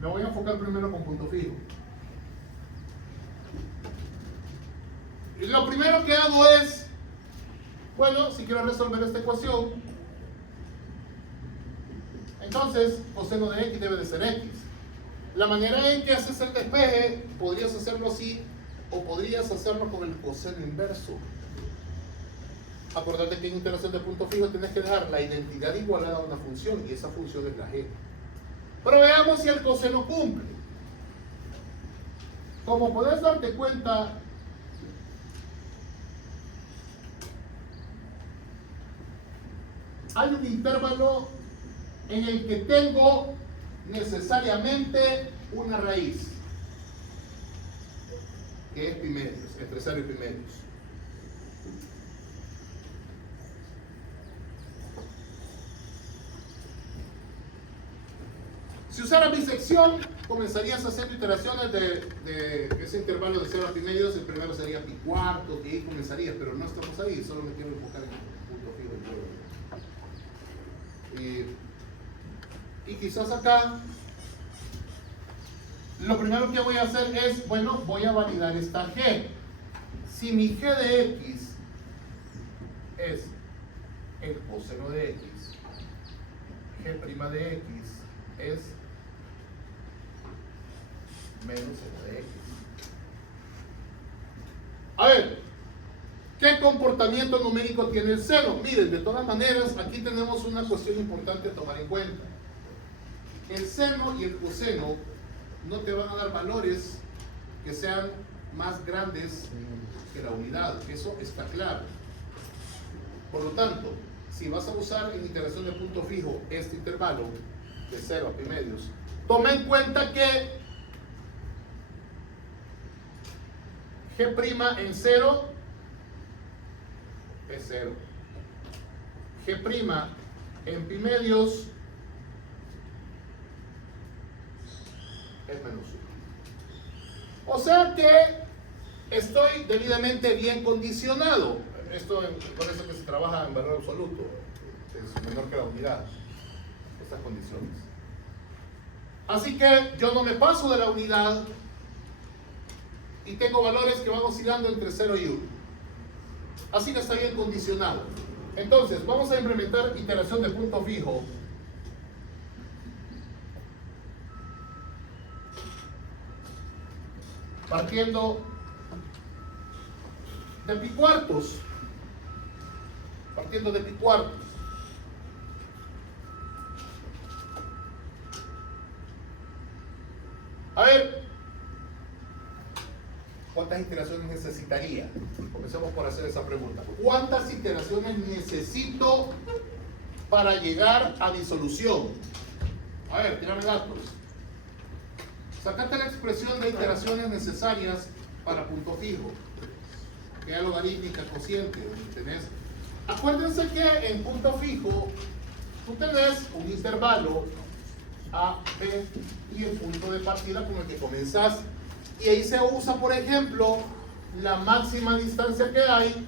me voy a enfocar primero con punto fijo. Y lo primero que hago es, bueno, si quiero resolver esta ecuación, entonces coseno de x debe de ser x. La manera en que haces el despeje, podrías hacerlo así, o podrías hacerlo con el coseno inverso. Acordate que en iteración de punto fijo tienes que dejar la identidad igualada a una función, y esa función es la g. Pero veamos si el coseno cumple. Como podés darte cuenta, hay un intervalo en el que tengo necesariamente una raíz, que es pi medios, entre 0 y pi medios. Si usara bisección, comenzarías haciendo iteraciones de ese intervalo de 0 a pi medios. El primero sería pi cuartos, y ahí comenzarías, pero no estamos ahí, solo me quiero enfocar en el punto fijo. Y quizás acá, lo primero que voy a hacer es, bueno, voy a validar esta g. Si mi g de x es el coseno de x, g' de x es menos seno de x. A ver, ¿qué comportamiento numérico tiene el seno? Miren, de todas maneras, aquí tenemos una cuestión importante a tomar en cuenta. El seno y el coseno no te van a dar valores que sean más grandes que la unidad, eso está claro. Por lo tanto, si vas a usar en iteración de punto fijo este intervalo de 0 a pi medios, toma en cuenta que g' en 0 es 0. G' en pi medios es menos 1. O sea que estoy debidamente bien condicionado. Esto por eso que se trabaja en valor absoluto, es menor que la unidad, estas condiciones. Así que yo no me paso de la unidad y tengo valores que van oscilando entre 0 y 1. Así que está bien condicionado. Entonces, vamos a implementar iteración de punto fijo. Partiendo de pi cuartos. Partiendo de pi cuartos. A ver, ¿cuántas iteraciones necesitaría? Comencemos por hacer esa pregunta. ¿Cuántas iteraciones necesito para llegar a disolución? A ver, tírame datos. Sacate la expresión de iteraciones necesarias para punto fijo. Que es logarítmica, cociente, ¿tenés? Acuérdense que en punto fijo tú tenés un intervalo A, B y el punto de partida con el que comenzás. Y ahí se usa, por ejemplo, la máxima distancia que hay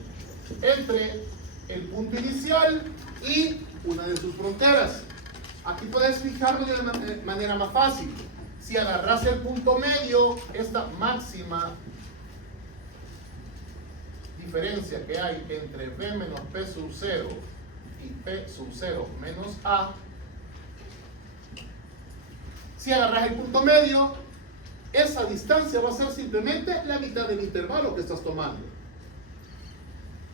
entre el punto inicial y una de sus fronteras. Aquí puedes fijarlo de manera más fácil. Si agarras el punto medio, esta máxima diferencia que hay entre B menos P sub 0 y P sub 0 menos A, si agarras el punto medio, esa distancia va a ser simplemente la mitad del intervalo que estás tomando.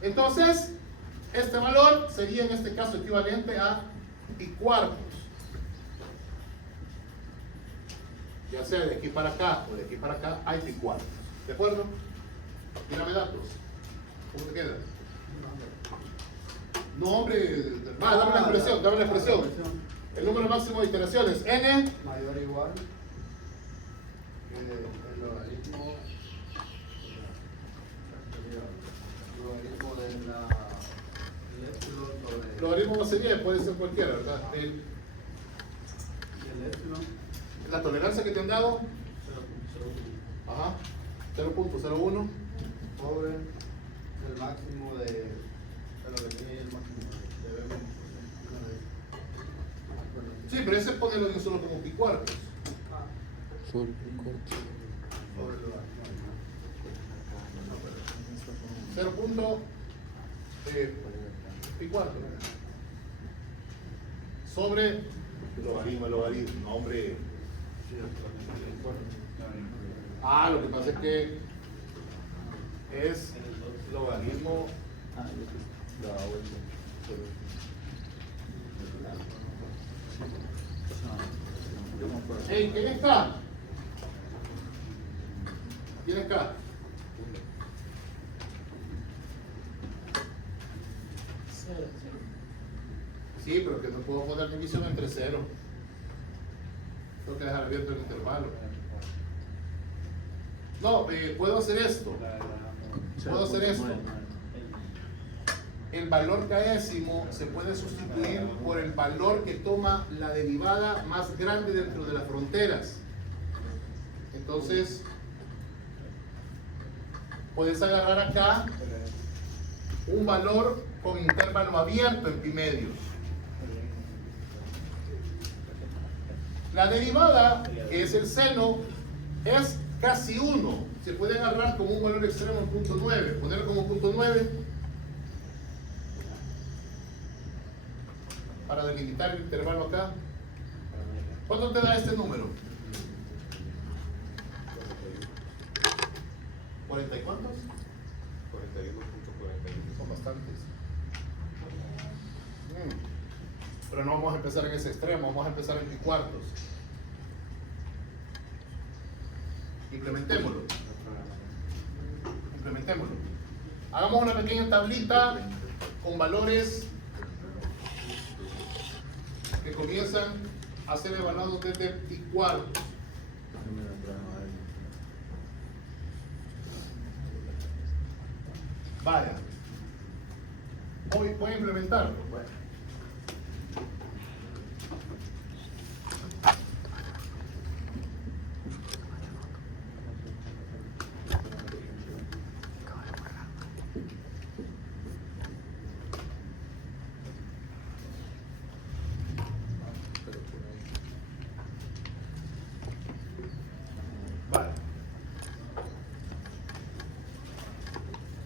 Entonces, este valor sería en este caso equivalente a pi cuartos. Ya sea de aquí para acá o de aquí para acá, hay pi cuartos. ¿De acuerdo? Mírame datos. ¿Cómo te queda? No, hombre. Dame la expresión, dame la expresión. El número máximo de iteraciones, n mayor o igual que el logaritmo de la epsilon sobre logaritmo de la serie puede ser cualquiera, ¿verdad? y el epsilon La tolerancia que te han dado, 0.01 ajá, 0.01 sobre el máximo de lo que tiene el máximo de B menos. sí, pero ese ponelo de un solo como pi cuartos. Sobre el logaritmo. 0. Pi cuartos sobre el logaritmo, no, hombre. Lo que pasa es que es logaritmo. Hey, ¿quién está? ¿Quién está? Sí, pero que no puedo poner división entre 0. Tengo que dejar abierto el intervalo. No, puedo hacer esto. Puedo hacer esto. El valor késimo se puede sustituir por el valor que toma la derivada más grande dentro de las fronteras. Entonces, puedes agarrar acá un valor con intervalo abierto en pi medios. La derivada, que es el seno, es casi 1. Se puede agarrar como un valor extremo en punto 9. Ponerlo como punto 9 para delimitar el intervalo acá. ¿Cuánto te da este número? ¿40 y cuántos? 41.41. Son bastantes. Pero no vamos a empezar en ese extremo, vamos a empezar en pi cuartos. Implementémoslo. Implementémoslo. Hagamos una pequeña tablita con valores que comienzan a ser evaluados desde pi cuartos. Vaya. Voy a implementarlo. Bueno. Vale.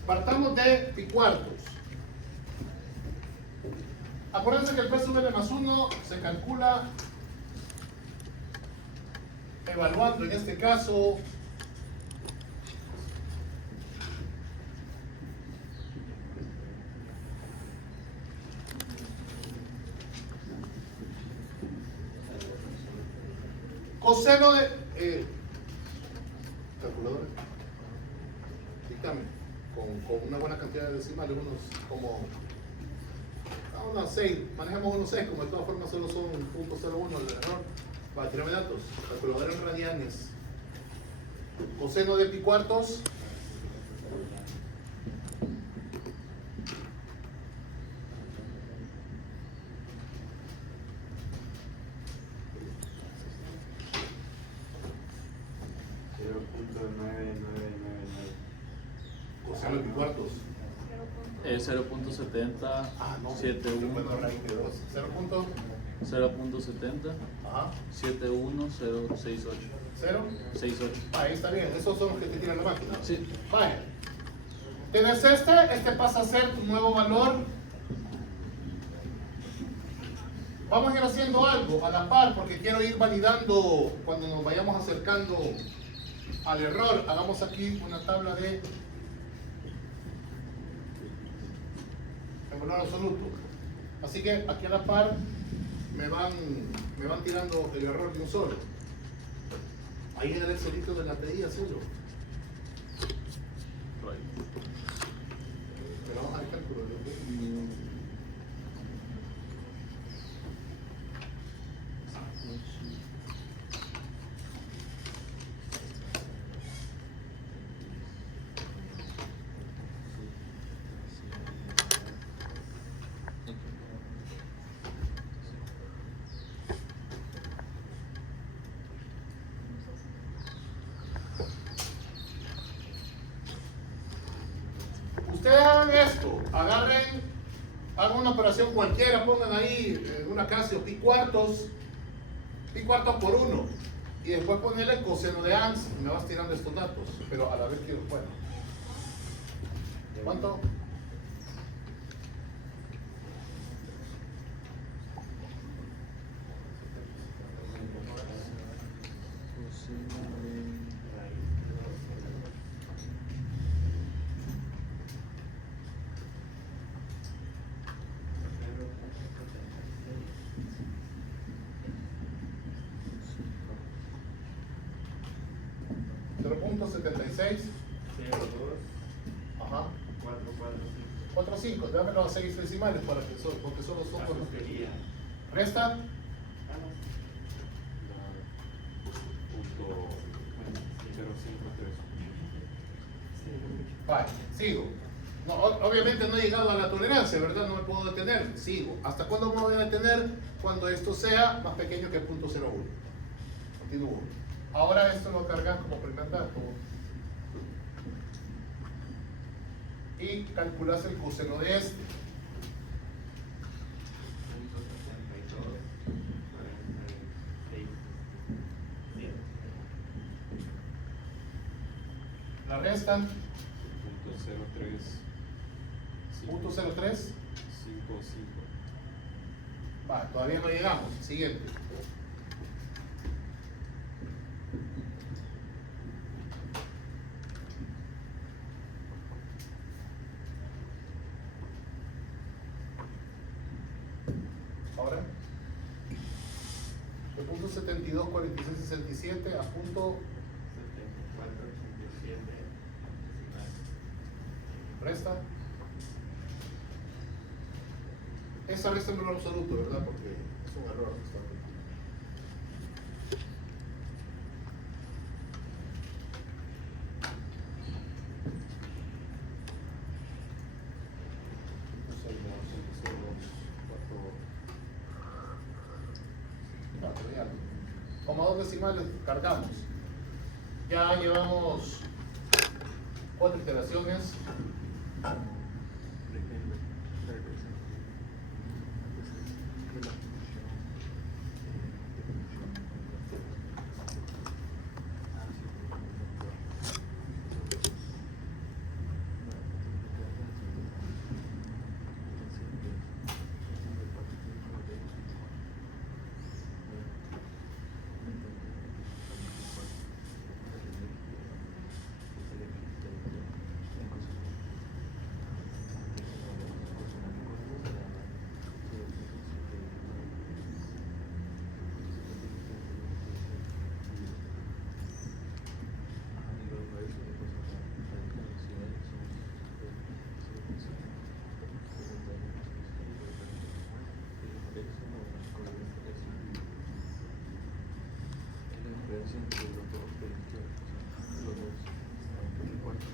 Partamos de pi cuartos. Acuérdense que el PSV más 1 se calcula evaluando en este caso coseno de calculadora, dictamen con una buena cantidad de decimales, unos 6, manejemos unos 6, como de todas formas solo son 0.01 el error. Para tirarme datos, calculadora en radianes. Coseno de pi cuartos. Coseno de pi cuartos. 0.70, No, 71, bueno, raíz de 2. 0.70, Ajá. 71068. 0. 68. Ahí está bien, esos son los que te tiran la máquina. Sí. Vaya. Tienes este pasa a ser tu nuevo valor. Vamos a ir haciendo algo a la par porque quiero ir validando cuando nos vayamos acercando al error. Hagamos aquí una tabla de valor absoluto. Así que aquí a la par me van tirando el error de un solo. Ahí en el excelito de la TI, hacerlo. Pero vamos al cálculo. Ustedes hagan esto, hagan una operación cualquiera, pongan ahí una Casio pi cuartos por 1 y después ponerle el coseno de ANS y me vas tirando estos datos, pero a la vez quiero, bueno. ¿Cuánto? .76. Ajá. 4,5. Dámelo a 6 decimales para que porque solo son por resta. Vale, sigo. No, obviamente no he llegado a la tolerancia, ¿verdad? No me puedo detener. Sigo. ¿Hasta cuándo me voy a detener? Cuando esto sea más pequeño que 0.01. Continúo. Ahora esto lo cargas como primer dato y calculas el coseno de este. La resta, punto 03. 55. Va, todavía no llegamos. Siguiente. Ahora, de punto 72, 46, 67 a punto 74, 87, 19. resta. Esa resta en valor absoluto, ¿verdad? Porque es un error. Está aquí. Como dos decimales cargamos. Ya llevamos 4 iteraciones.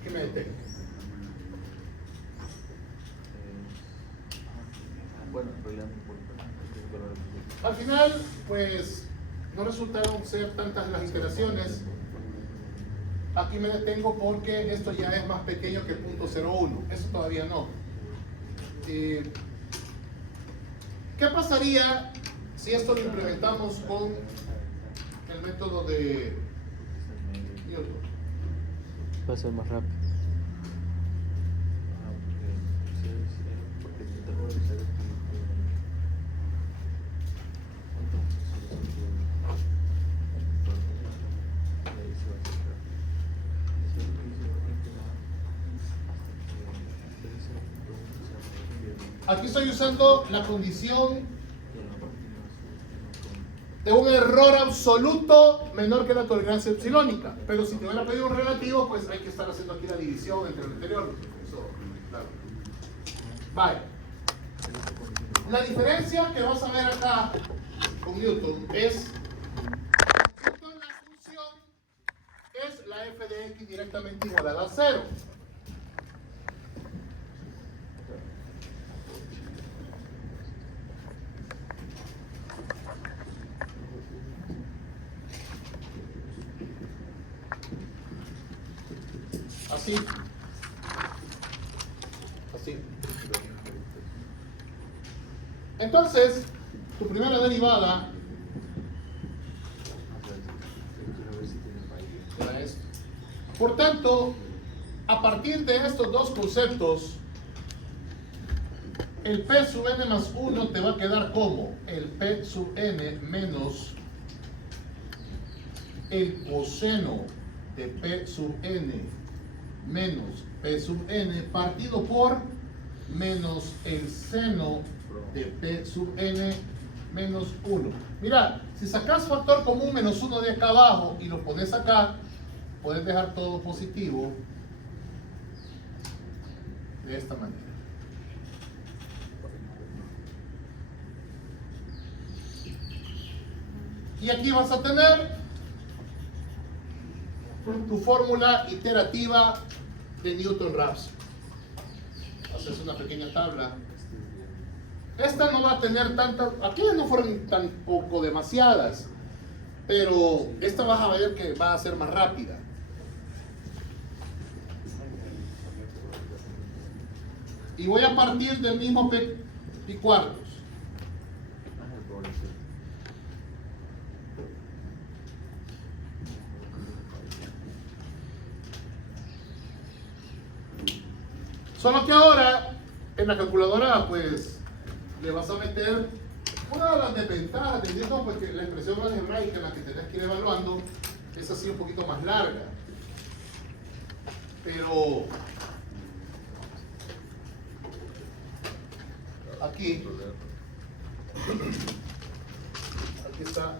¿Qué me detengo? Bueno, en realidad Al final, pues, no resultaron ser tantas las iteraciones. Aquí me detengo porque esto ya es más pequeño que el punto 01. Eso todavía no. ¿Qué pasaría si esto lo implementamos con el método de Newton? Va a ser más rápido. Aquí estoy usando la condición de un error absoluto menor que la tolerancia epsilónica. Pero si te hubiera pedido un relativo, pues hay que estar haciendo aquí la división entre el anterior. Eso, claro. Vale. La diferencia que vas a ver acá con Newton es con la función es la f de x directamente igualada a 0. Así. Así. Entonces, tu primera derivada era esto. Por tanto, a partir de estos dos conceptos, el P sub n más 1 te va a quedar como el P sub n menos el coseno de P sub n menos P sub n partido por menos el seno de P sub n menos 1. Mira, si sacas factor común menos 1 de acá abajo y lo pones acá, puedes dejar todo positivo de esta manera. Y aquí vas a tener tu fórmula iterativa de Newton-Raphson. Haces una pequeña tabla. Esta no va a tener tantas, aquellas no fueron tampoco demasiadas, pero esta vas a ver que va a ser más rápida. Y voy a partir del mismo pi cuartos. Solo que ahora en la calculadora pues le vas a meter una de las desventajas de esto, porque la expresión algebraica en la que tenés que ir evaluando es así un poquito más larga. Pero aquí está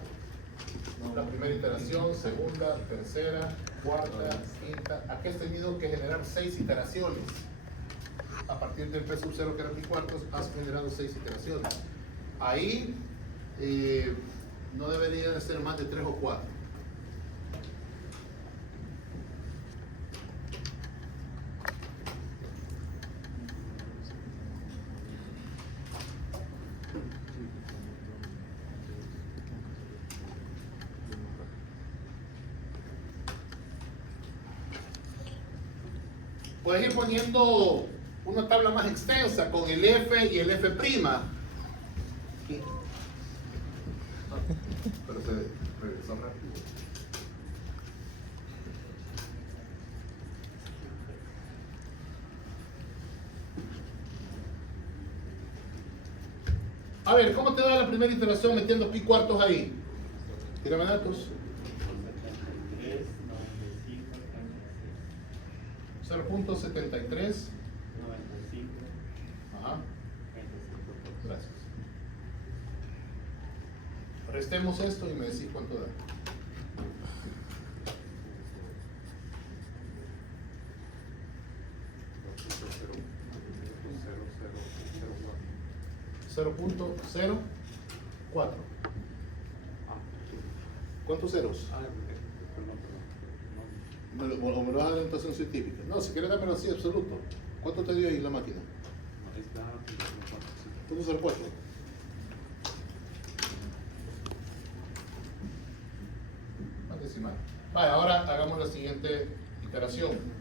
la primera iteración, segunda, tercera, cuarta, quinta. Aquí has tenido que generar 6 iteraciones. A partir del P sub 0, que era pi cuartos, has generado 6 iteraciones. Ahí no debería de ser más de 3 o 4. Puedes ir poniendo una tabla más extensa con el F y el F'. Pero se regresó rápido. A ver, ¿cómo te da la primera iteración metiendo pi cuartos ahí? Tírame datos. 0.73. Ajá. Gracias. Restemos esto y me decís cuánto da. .04. ¿Cuántos ceros? O me lo vas a dar en notación científica. No, si quieres dámelo así, absoluto. ¿Cuánto te dio ahí la máquina? .04. Más decimal. Vale, ahora hagamos la siguiente iteración.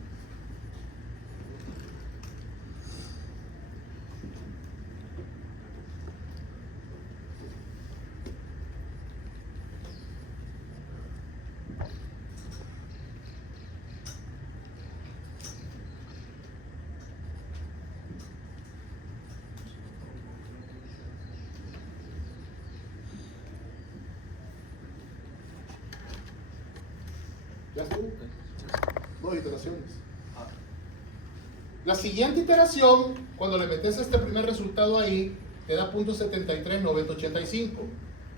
¿Ya estuvo? 2 iteraciones. La siguiente iteración, cuando le metes este primer resultado ahí, te da .739085.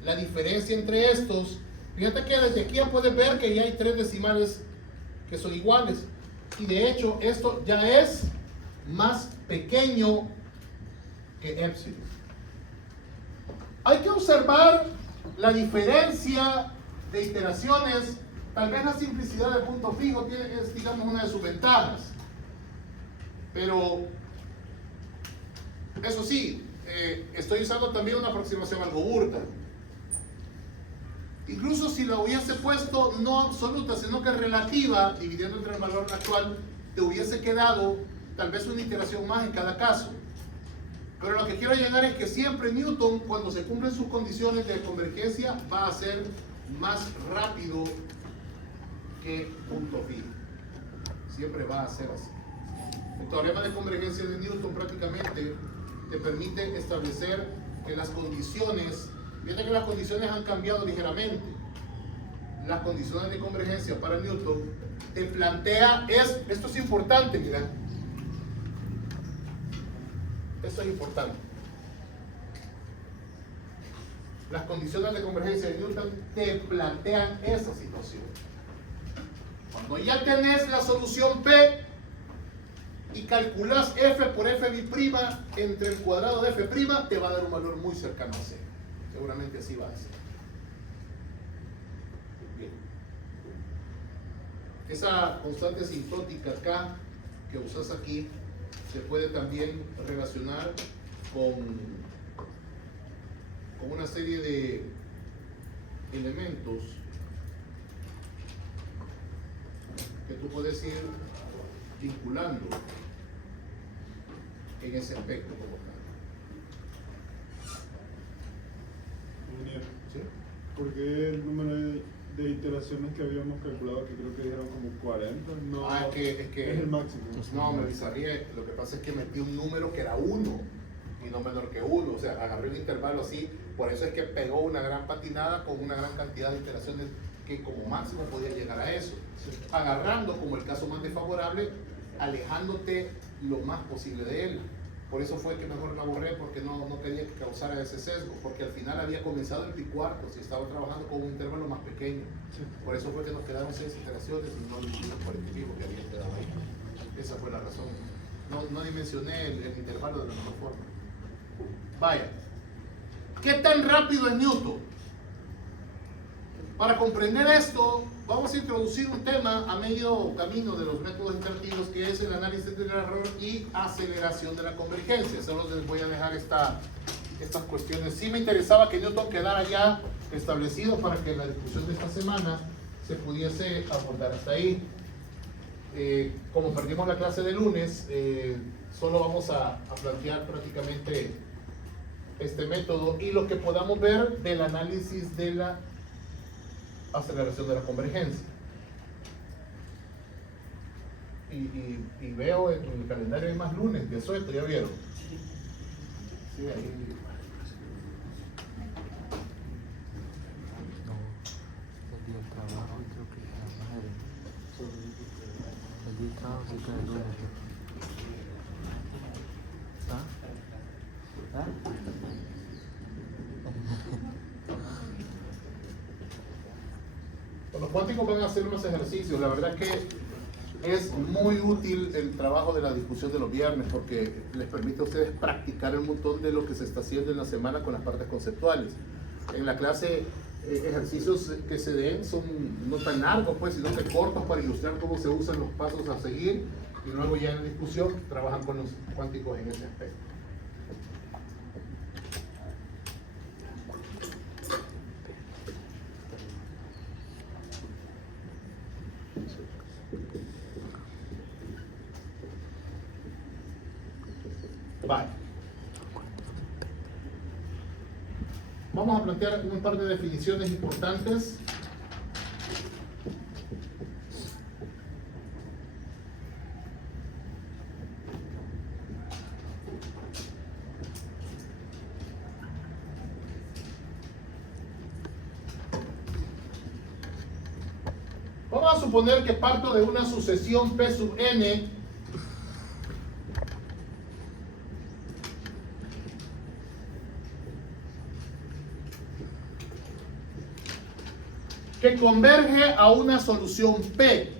La diferencia entre estos, fíjate que desde aquí ya puedes ver que ya hay 3 decimales que son iguales. Y de hecho, esto ya es más pequeño que epsilon. Hay que observar la diferencia de iteraciones. Tal vez la simplicidad del punto fijo es, digamos, una de sus ventajas. Pero, eso sí, estoy usando también una aproximación algo burda. Incluso si lo hubiese puesto no absoluta, sino que relativa, dividiendo entre el valor actual, te hubiese quedado tal vez una iteración más en cada caso. Pero lo que quiero llegar es que siempre Newton, cuando se cumplen sus condiciones de convergencia, va a ser más rápido que punto fijo. Siempre va a ser así. El teorema de convergencia de Newton prácticamente te permite establecer que las condiciones, fíjate que las condiciones han cambiado ligeramente. Las condiciones de convergencia para Newton te plantea, esto es importante, mira. Esto es importante. Las condiciones de convergencia de Newton te plantean esa situación. Cuando ya tenés la solución P y calculás F por F'B' entre el cuadrado de F', te va a dar un valor muy cercano a 0. Seguramente así va a ser. Bien. Esa constante asintótica K que usas aquí se puede también relacionar con una serie de elementos que tú puedes ir vinculando en ese aspecto como tal. ¿Sí? Porque el número de iteraciones que habíamos calculado, que creo que dijeron como 40, no Es que es el máximo. no, me avisaría, lo que pasa es que metí un número que era 1 y no menor que 1, o sea, agarré un intervalo así, por eso es que pegó una gran patinada con una gran cantidad de iteraciones que como máximo podía llegar a eso, agarrando como el caso más desfavorable, alejándote lo más posible de él. Por eso fue que mejor la borré, porque no quería que causara ese sesgo, porque al final había comenzado el pi-cuartos y estaba trabajando con un intervalo más pequeño. Por eso fue que nos quedaron 6 iteraciones y no los 40 y pico que había quedado ahí. Esa fue la razón. No dimensioné el intervalo de la mejor forma. Vaya, ¿qué tan rápido es Newton? Para comprender esto, vamos a introducir un tema a medio camino de los métodos interactivos, que es el análisis del error y aceleración de la convergencia. Solo les voy a dejar estas cuestiones. Sí me interesaba que Newton quedara ya establecido para que la discusión de esta semana se pudiese abordar hasta ahí. Como perdimos la clase de lunes, solo vamos a plantear prácticamente este método y lo que podamos ver del análisis de la aceleración de la convergencia. Y veo en el calendario hay más lunes de eso, ¿ya vieron? Sí, ahí. No, el día del trabajo creo que la madre. El día del trabajo se cae el lunes. ¿Ah? ¿Ah? Los cuánticos van a hacer unos ejercicios. La verdad es que es muy útil el trabajo de la discusión de los viernes porque les permite a ustedes practicar un montón de lo que se está haciendo en la semana con las partes conceptuales. En la clase, ejercicios que se den son no tan largos, pues, sino que cortos para ilustrar cómo se usan los pasos a seguir y luego ya en la discusión trabajan con los cuánticos en ese aspecto. Vale. Vamos a plantear un par de definiciones importantes. Vamos a suponer que parto de una sucesión P sub n que converge a una solución P.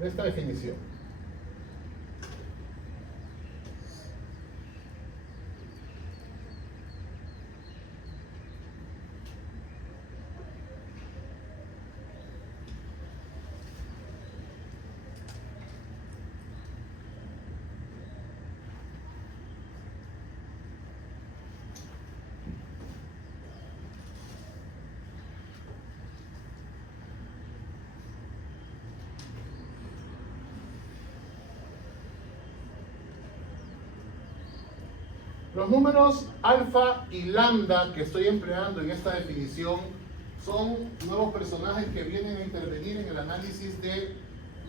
De esta definición. Los números alfa y lambda que estoy empleando en esta definición son nuevos personajes que vienen a intervenir en el análisis de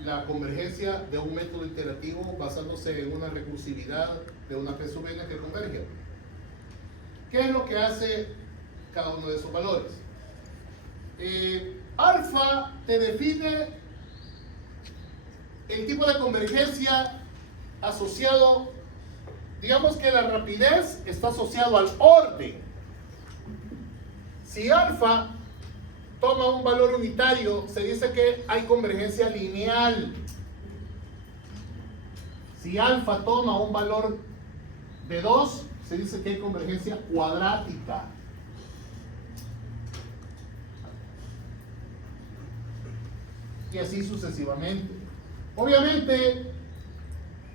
la convergencia de un método iterativo basándose en una recursividad de una P sub n que converge. ¿Qué es lo que hace cada uno de esos valores? Alfa te define el tipo de convergencia asociado, digamos que la rapidez está asociado al orden. Si alfa toma un valor unitario, se dice que hay convergencia lineal. Si alfa toma un valor de 2, se dice que hay convergencia cuadrática. Y así sucesivamente. Obviamente,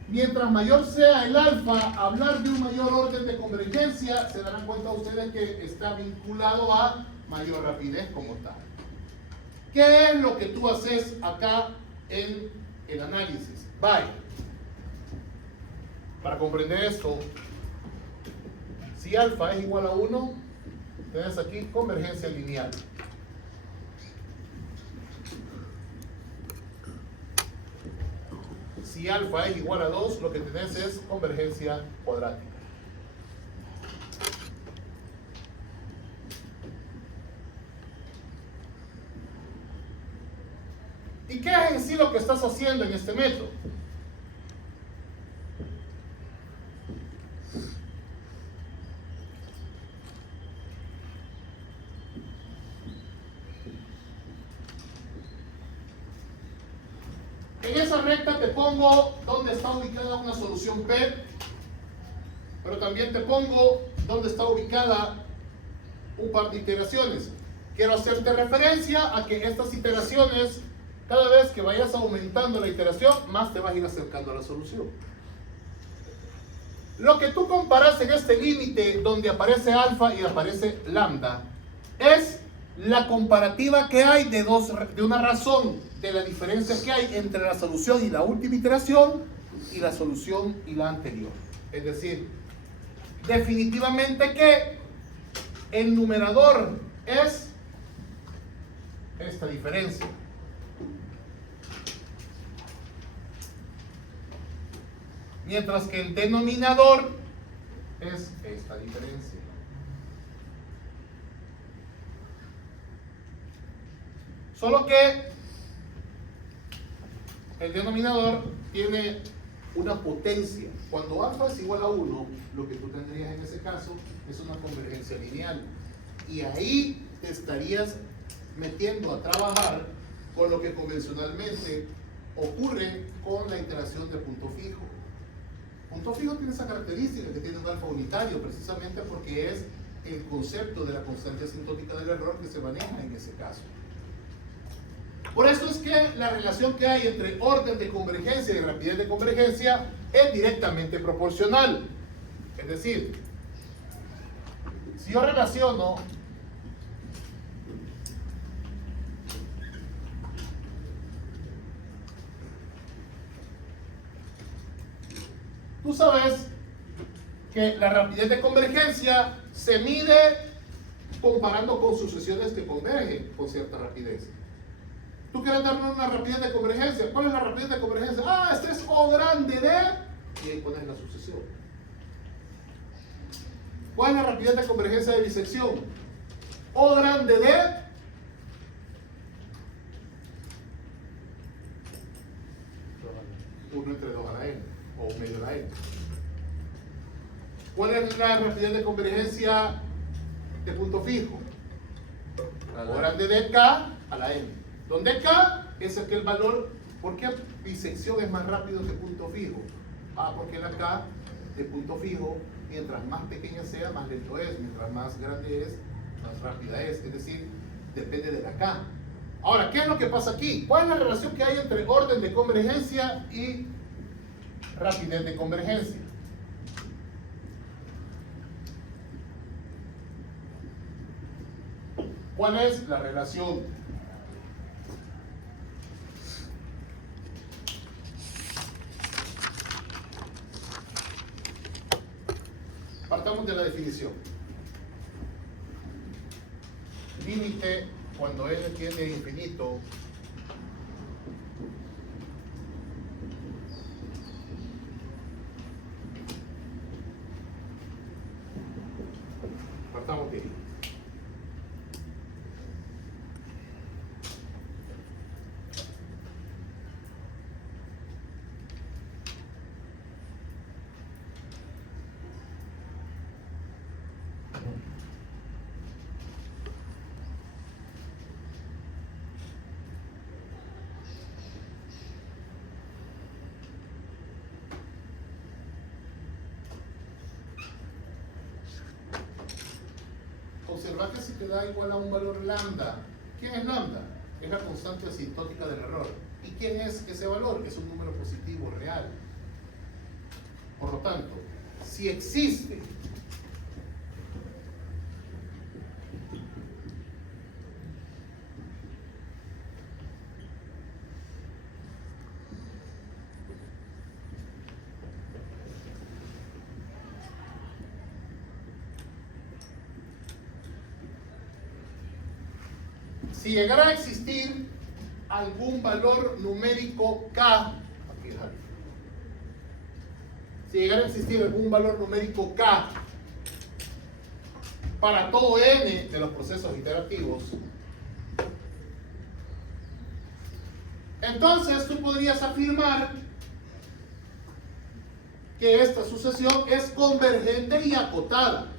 mientras mayor sea el alfa, hablar de un mayor orden de convergencia, se darán cuenta ustedes que está vinculado a mayor rapidez como tal. ¿Qué es lo que tú haces acá en el análisis? Bye. Para comprender esto, si alfa es igual a 1, tienes aquí convergencia lineal. Si alfa es igual a 2, lo que tenés es convergencia cuadrática. ¿Y qué es en sí lo que estás haciendo en este método? En esa recta te pongo dónde está ubicada una solución P, pero también te pongo dónde está ubicada un par de iteraciones. Quiero hacerte referencia a que estas iteraciones, cada vez que vayas aumentando la iteración, más te vas a ir acercando a la solución. Lo que tú comparas en este límite donde aparece alfa y aparece lambda es la comparativa que hay de una razón de la diferencia que hay entre la solución y la última iteración y la solución y la anterior. Es decir, definitivamente que el numerador es esta diferencia. Mientras que el denominador es esta diferencia. Solo que el denominador tiene una potencia. Cuando alfa es igual a 1, lo que tú tendrías en ese caso es una convergencia lineal. Y ahí te estarías metiendo a trabajar con lo que convencionalmente ocurre con la iteración de punto fijo. Punto fijo tiene esa característica que tiene un alfa unitario, precisamente porque es el concepto de la constante asintótica del error que se maneja en ese caso. Por eso es que la relación que hay entre orden de convergencia y rapidez de convergencia es directamente proporcional. Es decir, si yo relaciono tú sabes que la rapidez de convergencia se mide comparando con sucesiones que convergen con cierta rapidez. Tú quieres darme una rapidez de convergencia. ¿Cuál es la rapidez de convergencia? Ah, este es O grande de... Y ahí pones la sucesión. ¿Cuál es la rapidez de convergencia de bisección? O grande de... 1 entre 2 a la n. O 1 medio a la n. ¿Cuál es la rapidez de convergencia de punto fijo? O grande de K a la n. Donde K es aquel valor. ¿Por qué bisección es más rápido que punto fijo? Ah, porque la K de punto fijo, mientras más pequeña sea, más lento es. Mientras más grande es, más rápida es. Es decir, depende de la K. Ahora, ¿qué es lo que pasa aquí? ¿Cuál es la relación que hay entre orden de convergencia y rapidez de convergencia? ¿Cuál es la relación? Partamos de la definición. Límite cuando n tiende a infinito partamos de ahí. Observa que si te da igual a un valor lambda, ¿quién es lambda? Es la constante asintótica del error. ¿Y quién es ese valor? Es un número positivo real. Por lo tanto, si existe si llegara a existir algún valor numérico K, aquí está. Si llegara a existir algún valor numérico K para todo n de los procesos iterativos, entonces tú podrías afirmar que esta sucesión es convergente y acotada.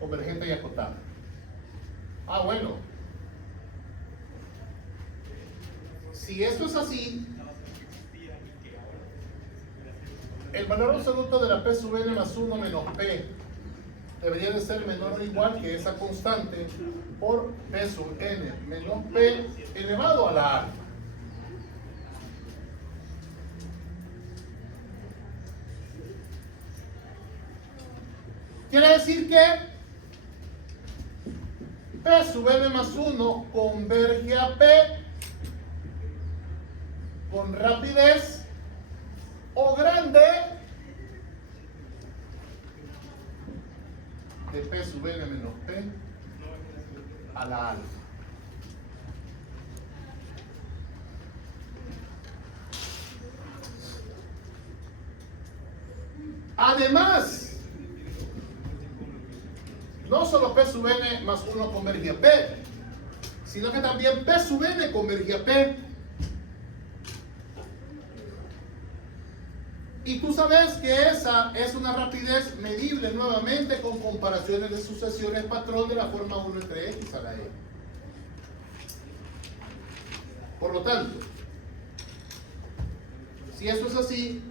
Convergente y acotada. Ah, bueno. Si esto es así, el valor absoluto de la P sub n más 1 menos P debería de ser menor o igual que esa constante por P sub n menos P elevado a la alfa. Quiere decir que P sub n más 1 converge a P con rapidez O grande de P sub n menos P a la alfa. Además, no solo P sub n más 1 converge a P, sino que también P sub n converge a P. Y tú sabes que esa es una rapidez medible nuevamente con comparaciones de sucesiones patrón de la forma 1 entre x a la e. Por lo tanto, si eso es así,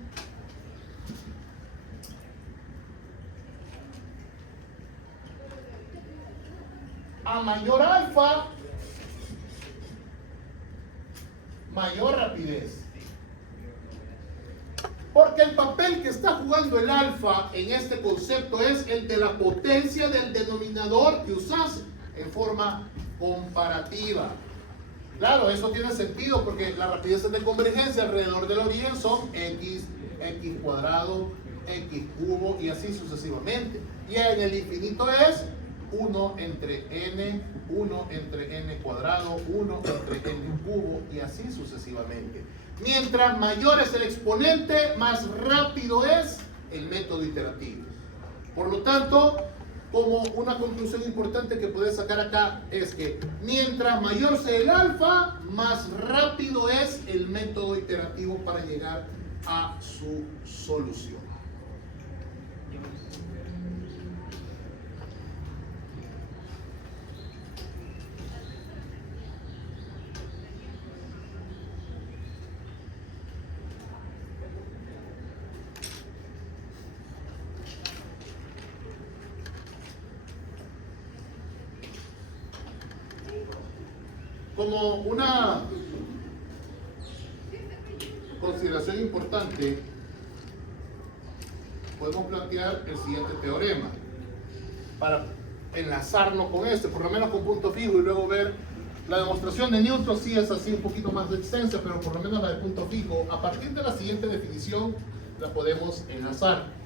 a mayor alfa, mayor rapidez. Porque el papel que está jugando el alfa en este concepto es el de la potencia del denominador que usas en forma comparativa. Claro, eso tiene sentido porque las rapideces de convergencia alrededor del origen son x, x cuadrado, x cubo y así sucesivamente. Y en el infinito es 1 entre n, 1 entre n cuadrado, 1 entre n cubo y así sucesivamente. Mientras mayor es el exponente, más rápido es el método iterativo. Por lo tanto, como una conclusión importante que puedes sacar acá es que mientras mayor sea el alfa, más rápido es el método iterativo para llegar a su solución. Como una consideración importante, podemos plantear el siguiente teorema. para enlazarnos con este, por lo menos con punto fijo, y luego ver la demostración de Newton. Sí es así un poquito más extensa, pero por lo menos la de punto fijo, a partir de la siguiente definición, la podemos enlazar.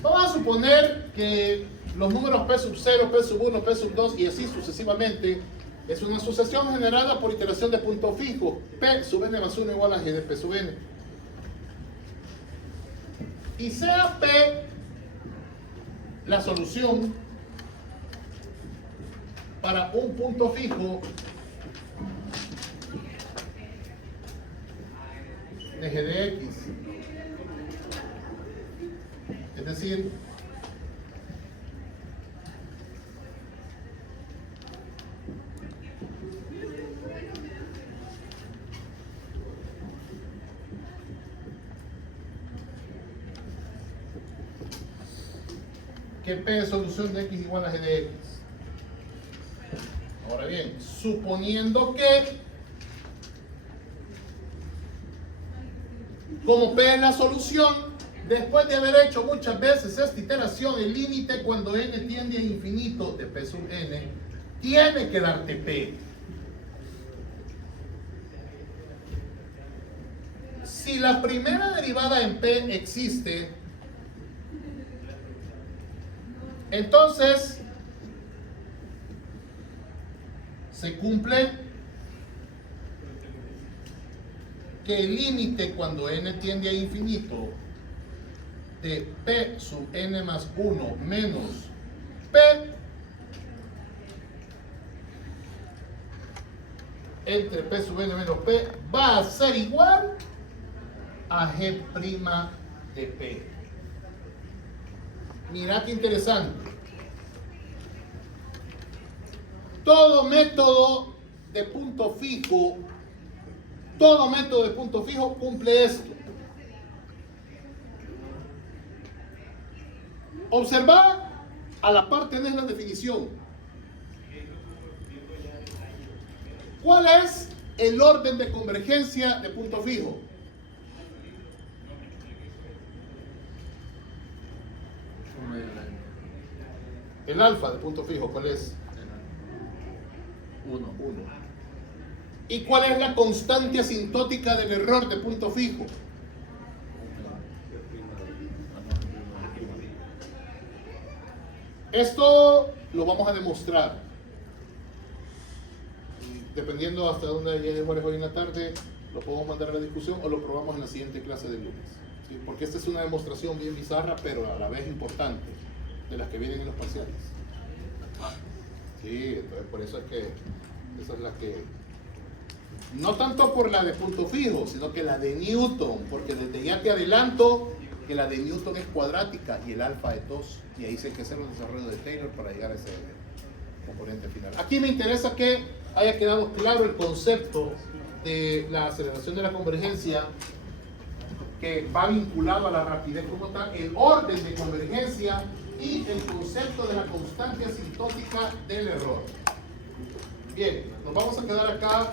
Vamos a suponer que los números P sub 0, P sub 1, P sub 2 y así sucesivamente es una sucesión generada por iteración de punto fijo. P sub n más 1 igual a G de P sub n. Y sea P la solución para un punto fijo de G de X. Es decir, que P es solución de X igual a G de X. Ahora bien, suponiendo que como P es la solución, después de haber hecho muchas veces esta iteración, el límite cuando n tiende a infinito de P sub n, tiene que darte P. Si la primera derivada en P existe, entonces se cumple que el límite cuando n tiende a infinito de P sub n más 1 menos P entre P sub n menos P va a ser igual a G' de P. Mira qué interesante. Todo método de punto fijo cumple esto. Observa a la parte de la definición. ¿Cuál es el orden de convergencia de punto fijo? El alfa de punto fijo, ¿cuál es? 1. 1. ¿Y cuál es la constante asintótica del error de punto fijo? Esto lo vamos a demostrar. Dependiendo hasta dónde llegue Juárez hoy en la tarde, lo podemos mandar a la discusión o lo probamos en la siguiente clase de lunes. ¿Sí? Porque esta es una demostración bien bizarra, pero a la vez importante, de las que vienen en los parciales. Sí, entonces por eso es que esa es la que... No tanto por la de punto fijo, sino que la de Newton, porque desde ya te adelanto que la de Newton es cuadrática y el alfa es 2, y ahí sí hay que hacer un desarrollo de Taylor para llegar a ese componente final. Aquí me interesa que haya quedado claro el concepto de la aceleración de la convergencia, que va vinculado a la rapidez como tal, el orden de convergencia y el concepto de la constante asintótica del error. Bien, nos vamos a quedar acá.